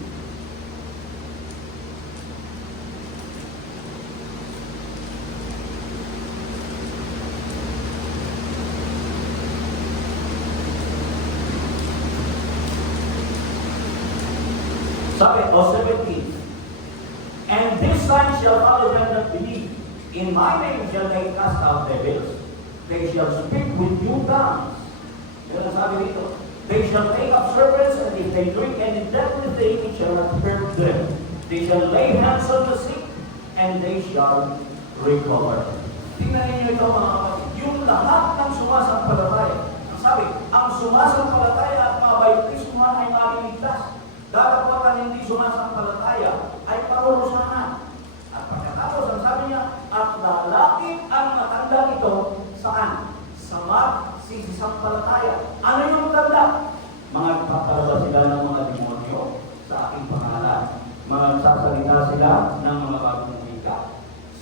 sabi, o 17, and this sign shall follow them that believe. In my name shall they cast out devils. They shall speak with new tongues. Yan ang sabi dito. They shall take up serpents, and if they drink any deadly thing, it shall not hurt them. They shall lay hands on the sick, and they shall recover. Tingnan ninyo ito mga kapatid. Yung lahat ng sumasampalataya. Ang sabi, ang sumasampalataya at mga bautismo man ay maliligtas. Dapat ang hindi sumasampalataya ay parurusahan. At pagkatapos, ang sabi niya, at lalapit ang matanda ito saan? Sa magsisampalataya. Ano yung tanda? Mga nagpapalabas sila ng mga demonyo sa aking pangalan. Mga nagsasalita sila ng mga bagong wika.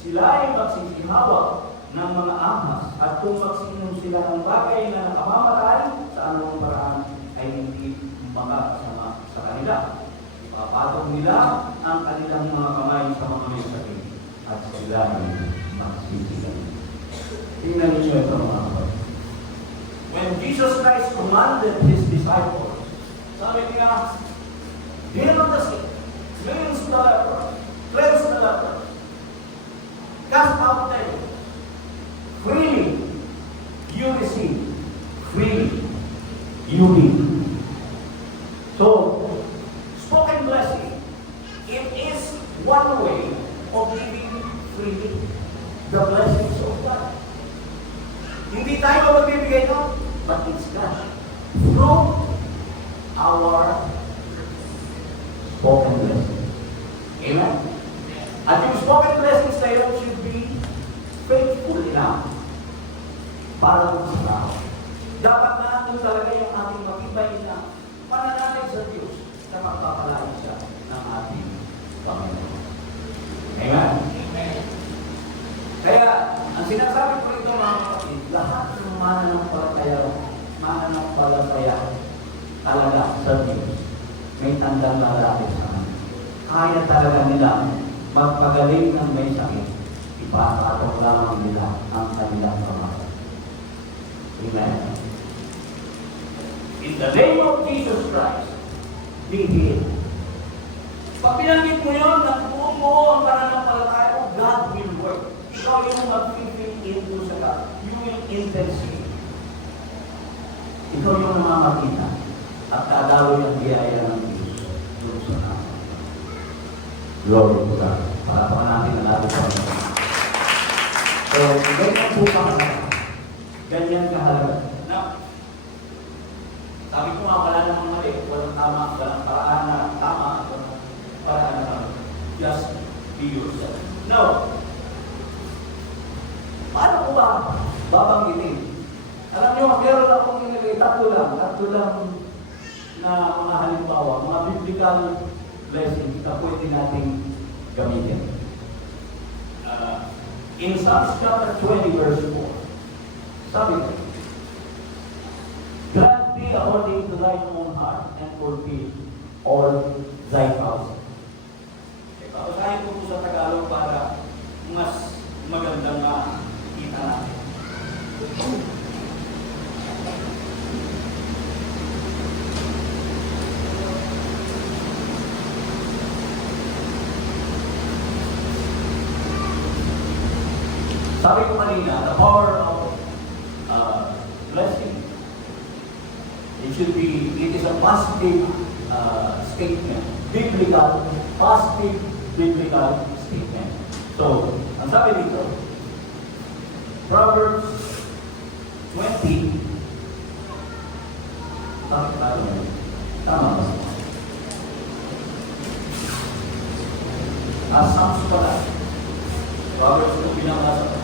Sila ay magsisihawak ng mga ahas. At kung magsinom sila ng bagay na nakamamatay, sa anong paraan ay hindi makasama sa kanila. Ipapatong nila ang kanilang mga kamay sa mga may sakit. At sila ay magsisigan. Tingnan niyo ito mga kapatid. When Jesus Christ commanded His disciples, sabi niya, heal the sick, cleanse the lepers, cast out devils. Freely you receive, freely you give. So, spoken blessing, it is one way of giving freely the blessings of God. Hindi tayo magbibigay ito, but it's God. Through our spoken blessings. Amen? At yung spoken blessings tayo should be faithful enough para sa tao. Dapat na ito talaga yung ating matibay na pananalig sa Diyos na magpapalain siya ng ating Panginoon. Amen? Amen. Kaya, ang sinasabi ko ito mga kapatid, lahat ng mananampalataya talaga sa Diyos, may tandang lalapit sa amin. Kaya talaga nila magpagaling ng may sakit, ipapatong lamang nila ang kanilang pamata. Amen. In the name of Jesus Christ, be healed. Pag pinanggit mo yun, nakuha mo ang pananampalataya mo, God will work. Ikaw yung mag-fill into sa God. You will intercede. Ikaw yung namamakita at dadaloy ang biyaya ng Diyos doon sa naman. Glory to God. Palapakan natin ang ating Panginoon. So, ganyan po kahalaga. Ganyan kahalaga. Now, sabi ko nga, wala namang mali. Walang tama, walang paraan na tama, walang paraan na tama. Just be yourself. Now, paano ko ba babanggitin? Alam nyo, meron akong inilagay, tatlo lang na mga halimbawa, mga biblical blessings na pwede nating gamitin. In Psalms chapter 20 verse 4, sabi ko, grant thee according to thine own heart and fulfill all thy vows. Papasahin ko po sa Tagalog para mas magandang kita natin. Sabi ko kanina, the power of blessing, it is a positive statement, positive biblical statement. So, ang sabi dito, Proverbs 20, tama ba? Psalms pala. Proverbs yung pinakasa ko.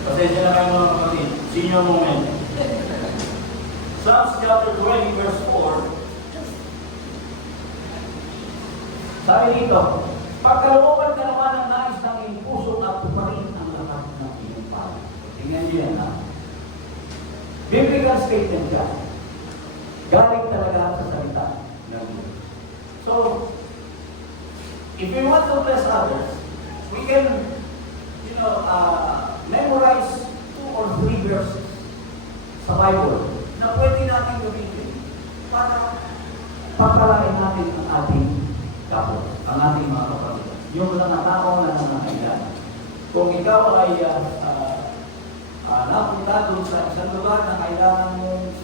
Pasensya na kayo mga kapatid. Senior moment. Psalms chapter 20 verse 4. Sabi dito, pagkalooban ka naman ang nais ng iyong puso at tuparin ang lahat ng iyong pala. Tingnan niyo yan ha. Biblical statement ka. Galing talaga sa salita ng Diyos. So, if we want to bless others, we can, memorize 2 or 3 verses sa Bible na pwede natin gamitin para papalain natin ang ating kapwa, ang ating mga kapatid. Yung mga tao na nangangailangan. Kung ikaw ay napunta doon sa isang lugar na kailangan mong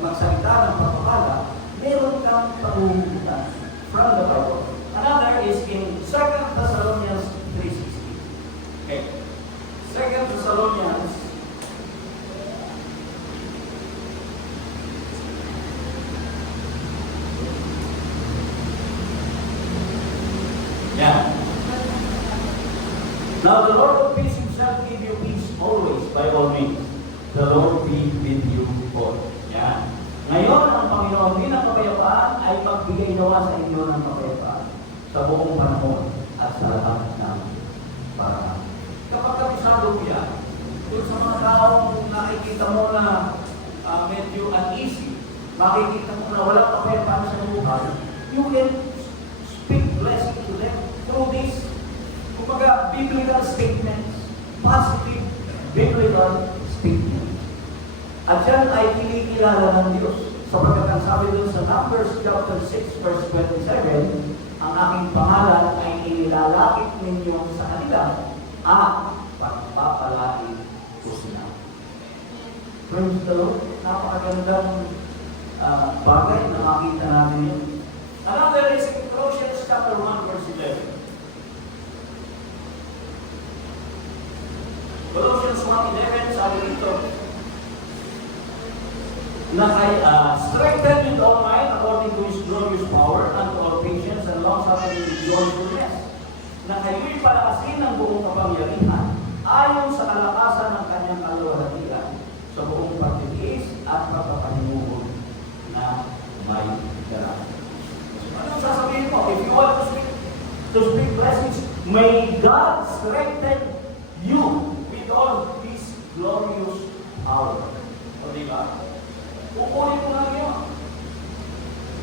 magsalita ng pagpapala, meron kang pangungkutan from the Bible. Another is in 2 Thessalonians 3:16. Okay. 2 Thessalonians Now the Lord of peace himself give you peace always, by all means. The Lord be with you all. Yan. Ngayon, ang Panginoon din ng kapayapaan ay magbigay nawa sa inyo ng kapayapaan sa buong panahon at sa lahat ng paraan. Kapag kabisado mo yan, kung sa mga taong nakikita mo na medyo uneasy, makikita mo na walang kapayapaan sa buhay, you can speak blessing to them through this kumbaga biblical statements, positive biblical statements. At yan ay kinikilala ng Diyos. Sapagkat ang sabi doon sa Numbers chapter 6 verse 27, ang aking pangalan ay inilalapit ninyo sa kanila at pagpapalain ko sila. Praise the Lord. Napakagandang bagay na makita natin yun. Another is in Colossians chapter 1 verse 11. Colossians 1:11, sabi dito, na kay strengthened with all might according to His glorious power and to all patience and long-suffering with joyfulness, na kayo'y palakasin ng buong kapangyarihan ayon sa kalakasan ng kanyang kaluwalhatian sa buong pagtitiis at pagpapahimuhod na may darang. Anong sasabihin mo? If you want to speak blessings, may God strengthen you all this glorious power. O diba? Kukunin mo lang yun.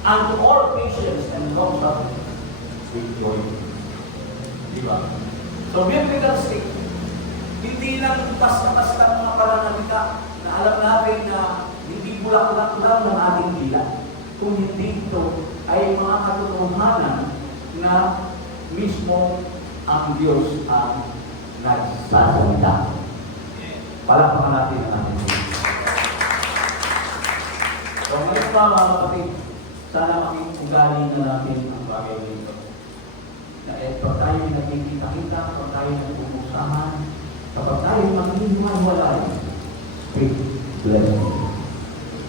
And to all patience and long-suffering with joy. Diba? So, biblical statement. Hindi lang basta-basta mga pananalita na alam natin na hindi bulak-bulak lang ng ating dila. Kung hindi ito ay mga katotohanan na mismo ang Diyos ang nagsasalita. Palakpakan natin ang ating Diyos. So ngayon pa mga kapatid, Sana maging ugali na natin ang bagay nito. Dahil pag tayo nagkikita-kita, pag tayo nagpupusahan, kapag tayo maghihiwalay, speak blessing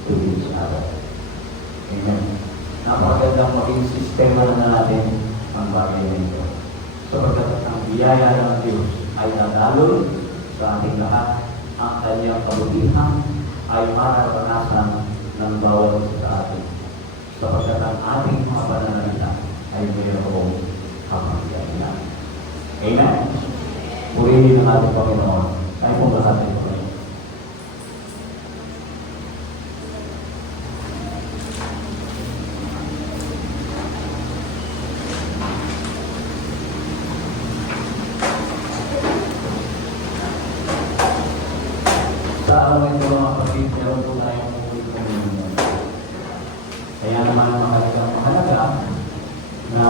to each other. Amen. Napakagandang maging sistema na natin ang bagay nito. Sapagkat ang biyaya ng Diyos ay nadaloy sa ating lahat, ang kanyang kabutihan ay mararanasan ng bawat isa sa atin. Sapagkat ang ating mga pananalita ay mayroong kapangyarihan. Amen. Purihin ang ating Panginoon. Ay po ba natin po ngayon? Sa araw ito mga kapatid, meron po tayong ulit po ngayon. Kaya naman mahalaga na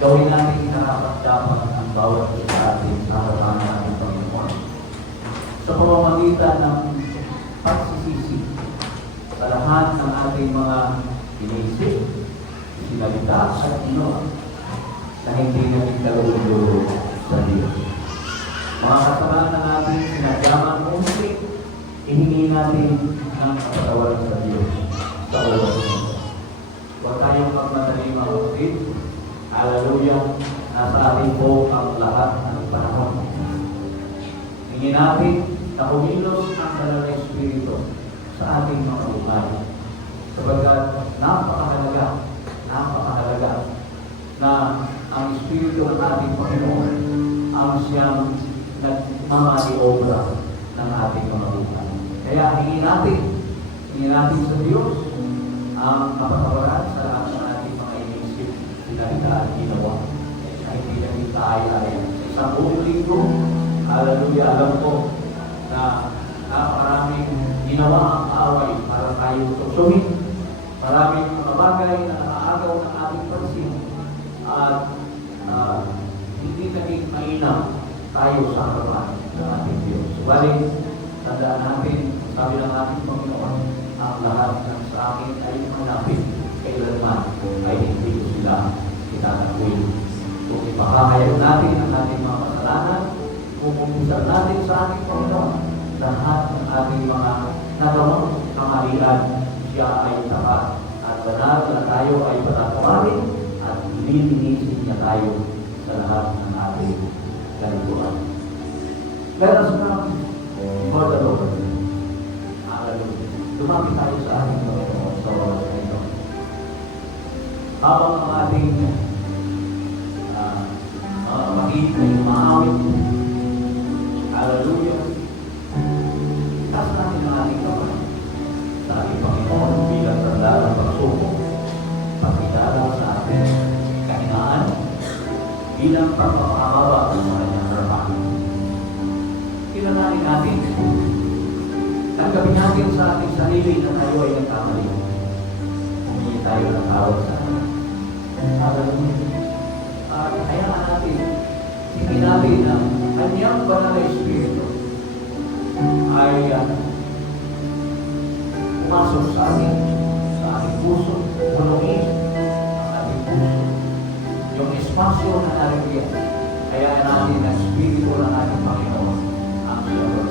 gawin natin inarapat-dapat ang bawat isa atin sa harapan ng ating Panginoon. Sa pamamagitan ng pagsisisi sa lahat ng ating mga inisip, sinalita at ginawa na hindi natin kalulog sa Diyos. Mga kasalanan ng ating sinadyaman muli, ihingi natin ng kapatawaran sa Diyos sa oras nito. Huwag tayong magmadali mga kapatid. Hallelujah! Nasa ating po ang lahat ng panahon. Hingin natin na kumilos ang Banal na Espiritu sa ating mga buhay. Sapagkat napakahalaga na ang Espiritu ng ating Panginoon ang siyang nagmamaliobra ng ating mga buhay. Kaya hingin natin sa Diyos ang kapatawaran sa lahat ng ating mga inisip, sinalita at ginawa. Na hindi natin kaaya-aya. Sa isang buong linggo, hallelujah, alam ko na napakaraming ginawa ang kaaway para tayo tuksuhin. Maraming mga bagay na nakaagaw ng ating pansin at hindi naging mainam tayo sa harapan ng ating Diyos. Subalit, tandaan natin, sabi ng ating Panginoon, ang lahat ng sa akin ay manapit, kailanman ay hindi ko sila itatakwil. Kung ipakahayag natin ang ating mga kasalanan, kung umpisan natin sa ating Panginoon, lahat ng ating mga nagamang kamalian, siya ay tapat at banal na tayo ay patatawarin at lilinisin niya tayo sa lahat ng ating kalikuan. Let us come for the Lord. Hallelujah. Lumapit tayo sa ating Panginoon sa oras na ito. Habang ang ating makinig na umaawit, hallelujah, taas natin ang ating kamay sa ating Panginoon bilang tanda ng pagsubok, pagkilala sa ating kahinaan, bilang pagpapakababa ng kanyang harapan. Kilalanin natin, tanggapin natin sa ating sarili na tayo ay nagkamali. Humingi tayo ng tawad sa hayaan natin, hindi natin ang kanyang banal na Espiritu ay pumasok sa ating puso, tulungin ang ating puso. Yung espasyo na narigyan, hayaan natin ang Espiritu ng ating Panginoon ang siyang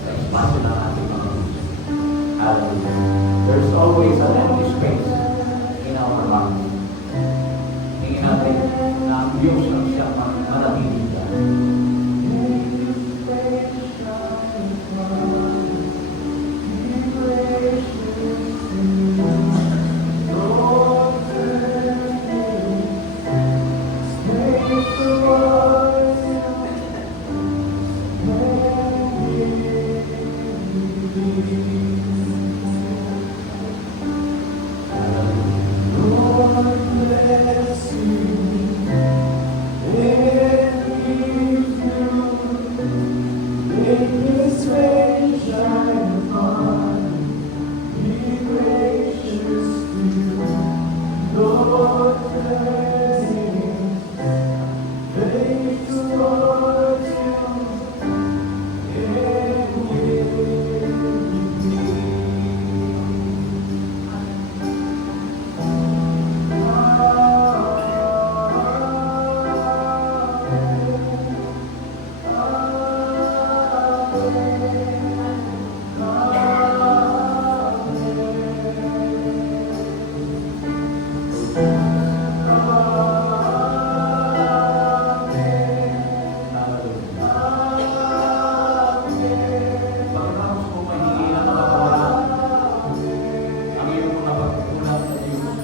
sa espasyo ng ating mga puso. Hallelujah. There's always an empty space in our hearts. Tingin natin na ang Diyos ang siyang manatili dyan. Pagkatapos mo mahingi na makakawala ang iyong napagkukulang sa Diyos,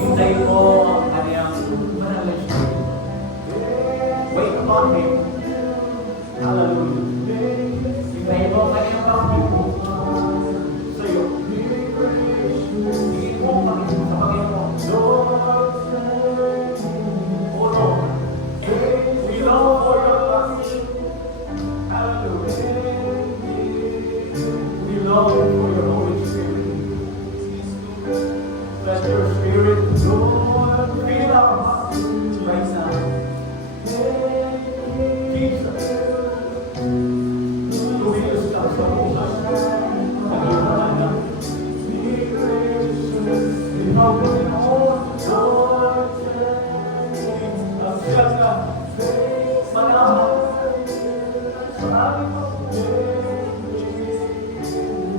hintayin mo ang kanyang banal na Espiritu. Wait upon Him. Hallelujah. Hintayin mo ang kanyang pagkipo sa iyo. Hingin mo sa Panginoon. Oh Lord, we long for your touch. Hallelujah. We long for your Holy Spirit. Let your Spirit, Lord, fill our hearts right now. Jesus, lumilos ka sa buhay ng iyong mga anak. Ikaw, Panginoon, Lord, ang siyang na manahan sa aming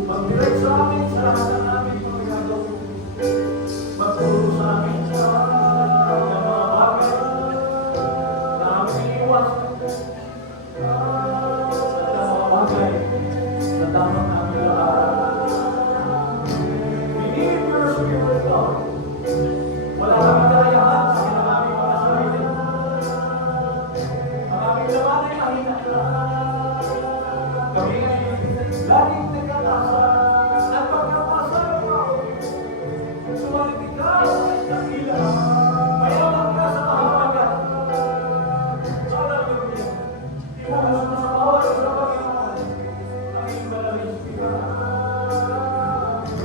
mag-direct sa amin sa lahat ng aming mga gagawin. Magturo sa amin sa mga bagay na aming iniwasan at ang mga bagay na dapat namin labanan. We need your Spirit, Lord. Wala kami kalayahan sa aming mga sarili. Ang aming laman ay mahina. Kami ay laging nagkatasa at pagkatasa ng tao. Subalit ikaw ay dakila. Mayaman ka sa kahamagan. Hallelujah. Ibuhos mo sa bawat sa Panginoon ang iyong banal na Espiritu.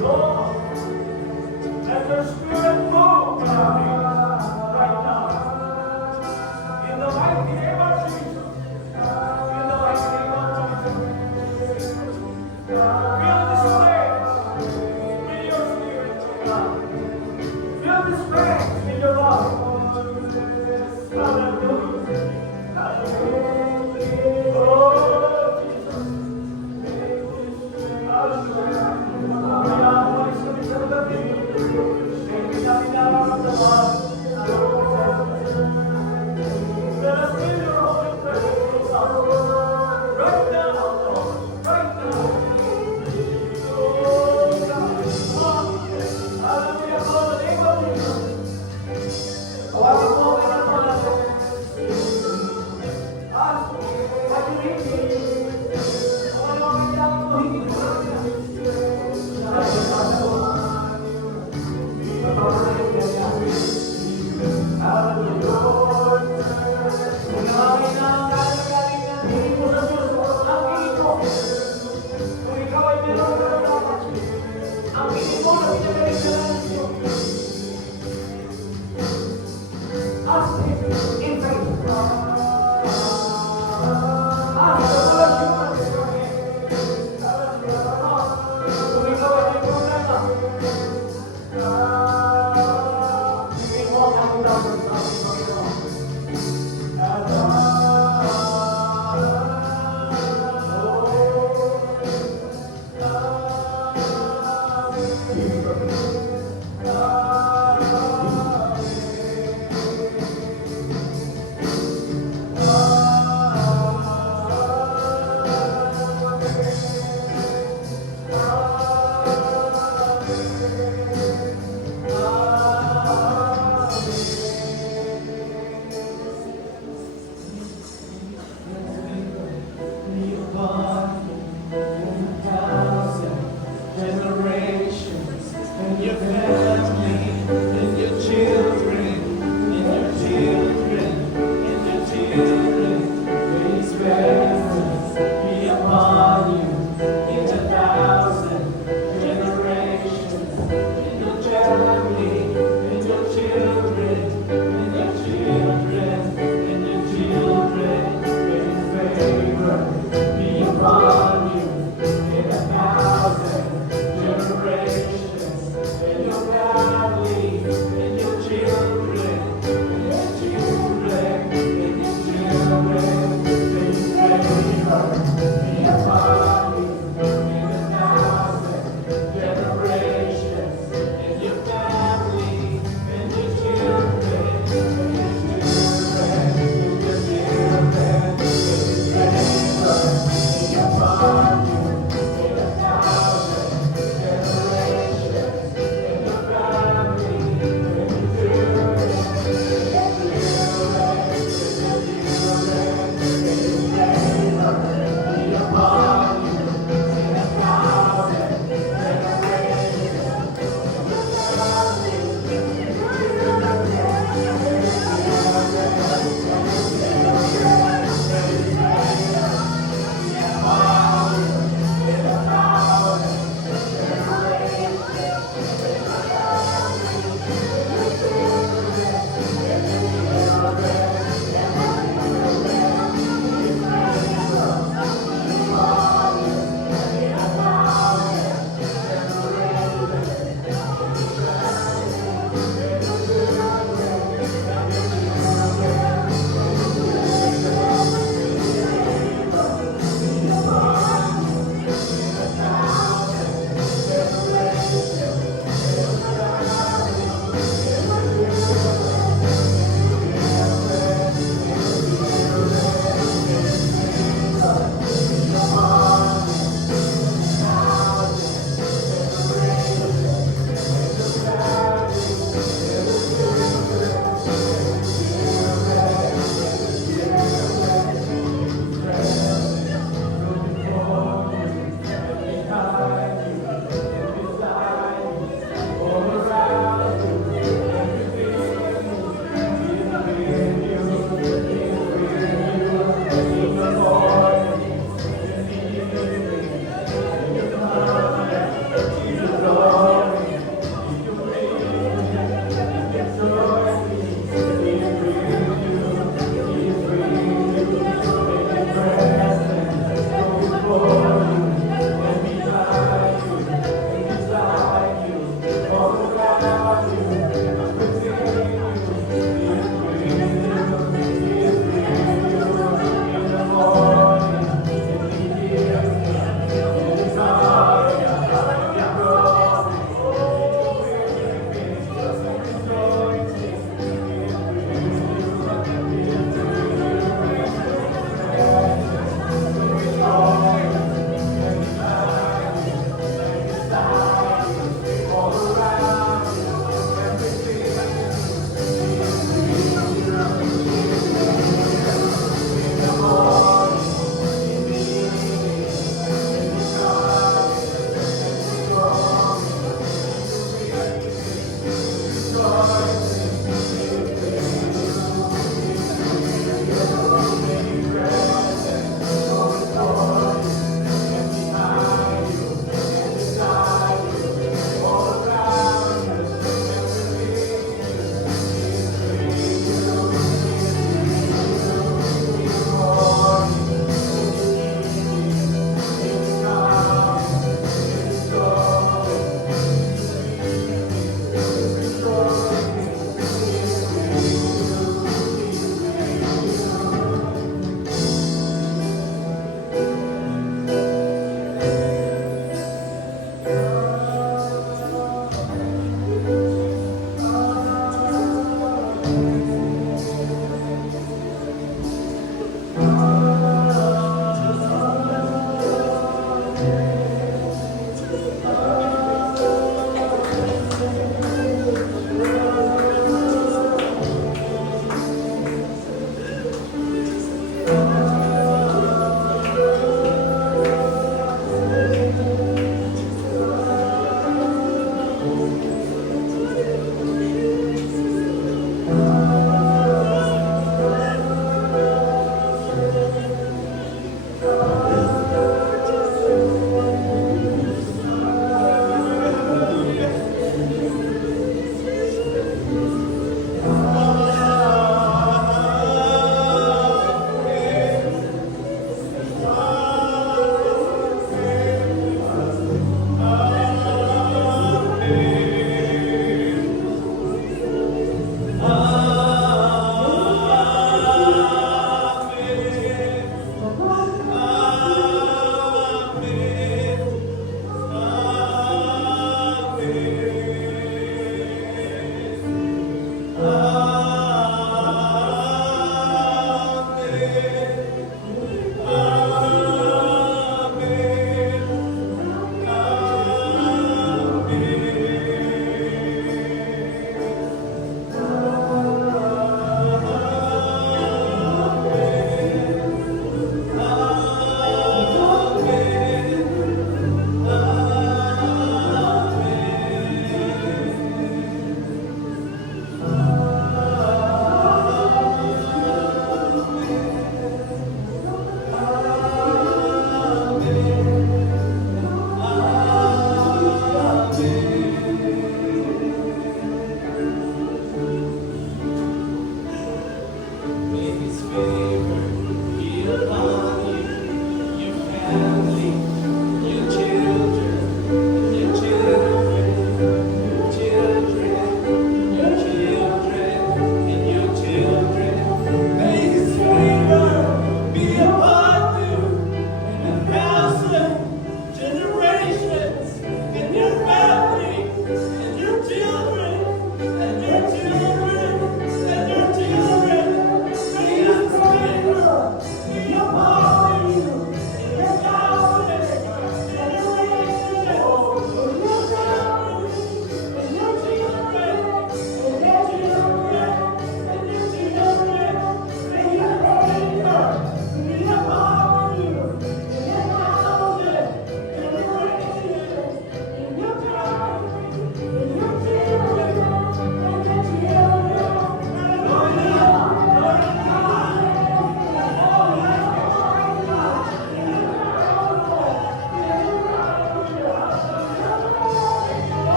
Lord, let your Spirit move right now. In the mighty name of Jesus. In the mighty name of Jesus. Fill this place with your Spirit, God. Fill this place with your love. Hallelujah. Hallelujah. Oh, Jesus. Hallelujah. Kaya umalis kami sa lugar dito. Kaya hindi namin nararamdaman ang iyong presensya. Let us feel your holy presence with us. Right now, Lord. Right now. Oh, God. Hallelujah. For the name of Jesus. Tawagan mo ang kanyang mga natin. Ask what you need. Kung ano ang kailangan mo, hindi mo lang yan. Dahil sa ako, napapalayin niya niya. Hallelujah. Kung nakakita ang kalagaling na hindi mo sa Diyos, ang hingin mo. Kung ikaw ay meron ka ng dapat, ang hingin mo na pinagaling ka lang ng Diyos. Ask Him in faith. Ask the Lord you want to pray. Kung ikaw ay may problema,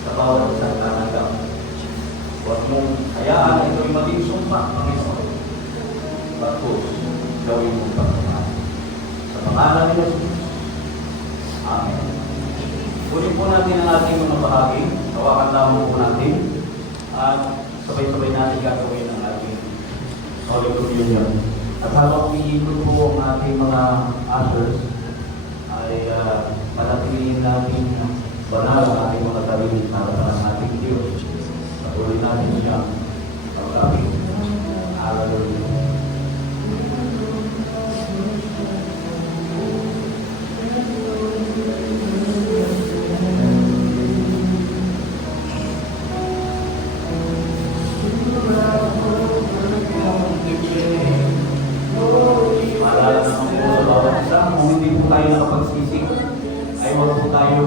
sa bawat isang tanggap. Huwag mong hayaan ito'y maging sumpa, Panginoon. Bagkus, gawin mong pagkakas. Sa pangalan ni Jesus. Amen. Kunin po natin ang ating mga bahagi. Hawakan lamang po natin. At sabay-sabay natin gagawin ang ating Holy Communion. At habang umiikot po ang ating mga ushers, ay panatilihin natin banal ang ating mga sarili para sa ating Diyos. Patuloy natin siya pagkabing. Hallelujah. Maalala naman po sa bawat isa, kung hindi po tayo nakapagsisig, ay huwag po tayo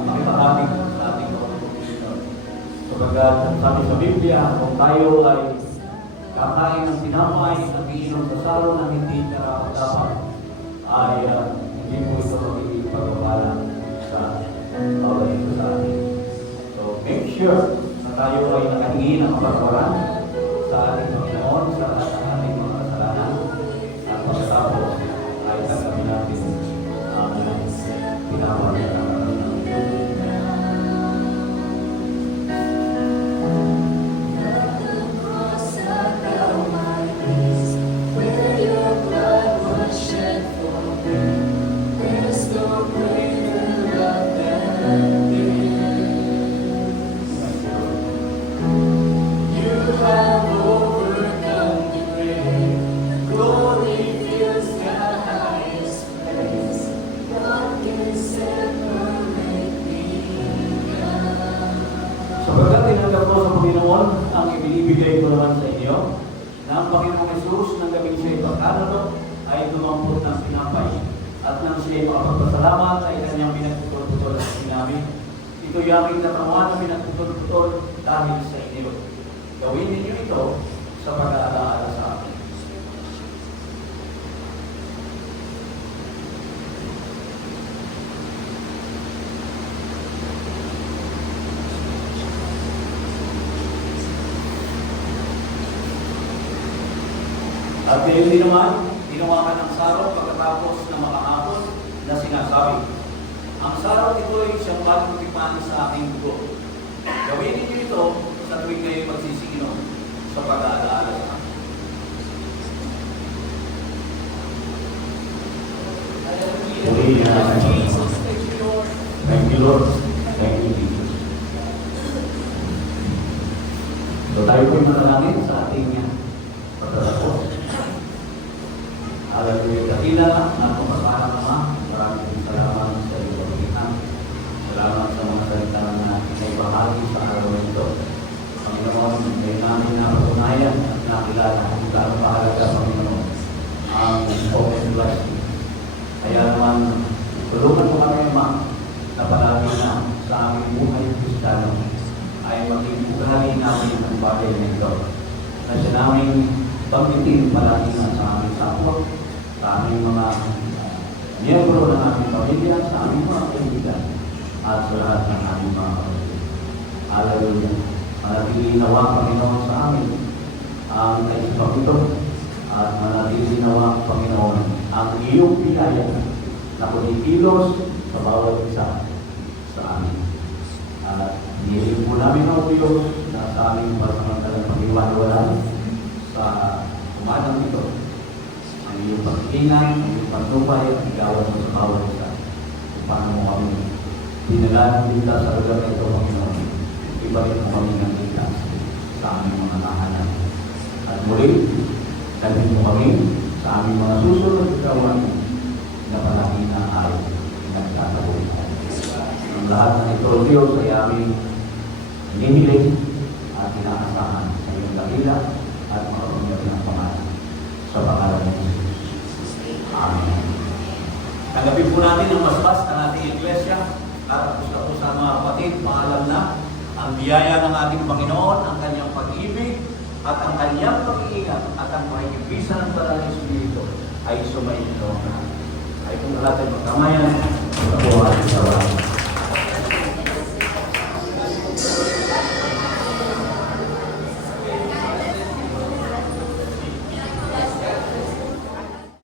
makipag-ating sa ating pagkakas. Sapagkat sabi sa Biblia, kung tayo ay kakain ng tinapay at iinom sa salo na hindi dapat, ay hindi po ito magiging pagpapala sa bawat isa sa atin. So make sure na tayo ay nakahingi ng kapatawaran sa ating Panginoon, sa ating mga kasalanan, at pagkatapos ay tanggapin natin ang tinawag na sapagkat tinanggap ko sa Panginoon ang ibinibigay ko naman sa inyo na ang Panginoong Jesus ng gabing siya'y pagkalalo ay dumampot ng tinapay at nang siya'y makapagpasalamat ay kanyang pinagputol-putol at sinabi, ito'y aking katawan na pinagputol-putol dahil sa inyo. Gawin ninyo ito sa pag-aalaala sa akin. At gayon din naman, ginawa ka ng sarot pagkatapos na makahapon na sinasabi, ang sarot ito ay siyang bagong sa aking dugo. Gawin ninyo ito sa tuwing kayo magsisiginom sa pag-aalaala sa akin. Thank you, Lord. Thank you, Jesus. So tayo po'y manalangin sa ating pagkatapos. Hallelujah. Dakila at pagpapala naman. Maraming salamat sa iyo, Panginoon. Salamat sa mga salita na ibahagi sa araw na ito. Panginoon, may namin na patunayan at nakilala kung gaano kahalaga, Panginoon, ang spoken blessing. Kaya naman, tulungan mo kami, Ama, na palagi na sa aming buhay Kristiyano ay maging ugali namin ang bagay na ito. Na siya namin pagmitin palagi na sa aming sapot, sa aming mga miyembro ng aming pamilya, sa aming mga kaibigan, at sa lahat ng aming mga kapatid. Hallelujah. Manatili nawa, Panginoon, sa amin ang naisipag ito, at manatili nawa, Panginoon, ang iyong pinaya na kunikilos sa bawat isa sa amin. At nihiling po namin ang Diyos na sa aming pasamantalang pag-iwaniwalan sa umadang ito. Ang iyong pag-ingan, ang iyong pagtupay at igawan mo sa bawat isa. Kung paano mo kami dinalaan dito sa lugar na ito, Panginoon. Iba rin mo kami ng ligtas sa aming mga tahanan. At muli, dalhin mo kami sa aming mga susunod na gawain na palagi na ay nagtataboy. Ang lahat ng ito, Diyos, ay aming hinihiling at inaasahan sa iyong dakila at makapagod ng pangalan sa pangalan ng Jesus. Amen. Tanggapin po natin ang masbas ng ating iglesia at gusto po sa mga kapatid, pangalan na ang biyaya ng ating Panginoon, ang kanyang pag-ibig at ang kanyang pag-iingat at ang pakikibisa ng Banal na Espiritu ay sumainyo na ay kung lahat ay magkamayan sa buhay sa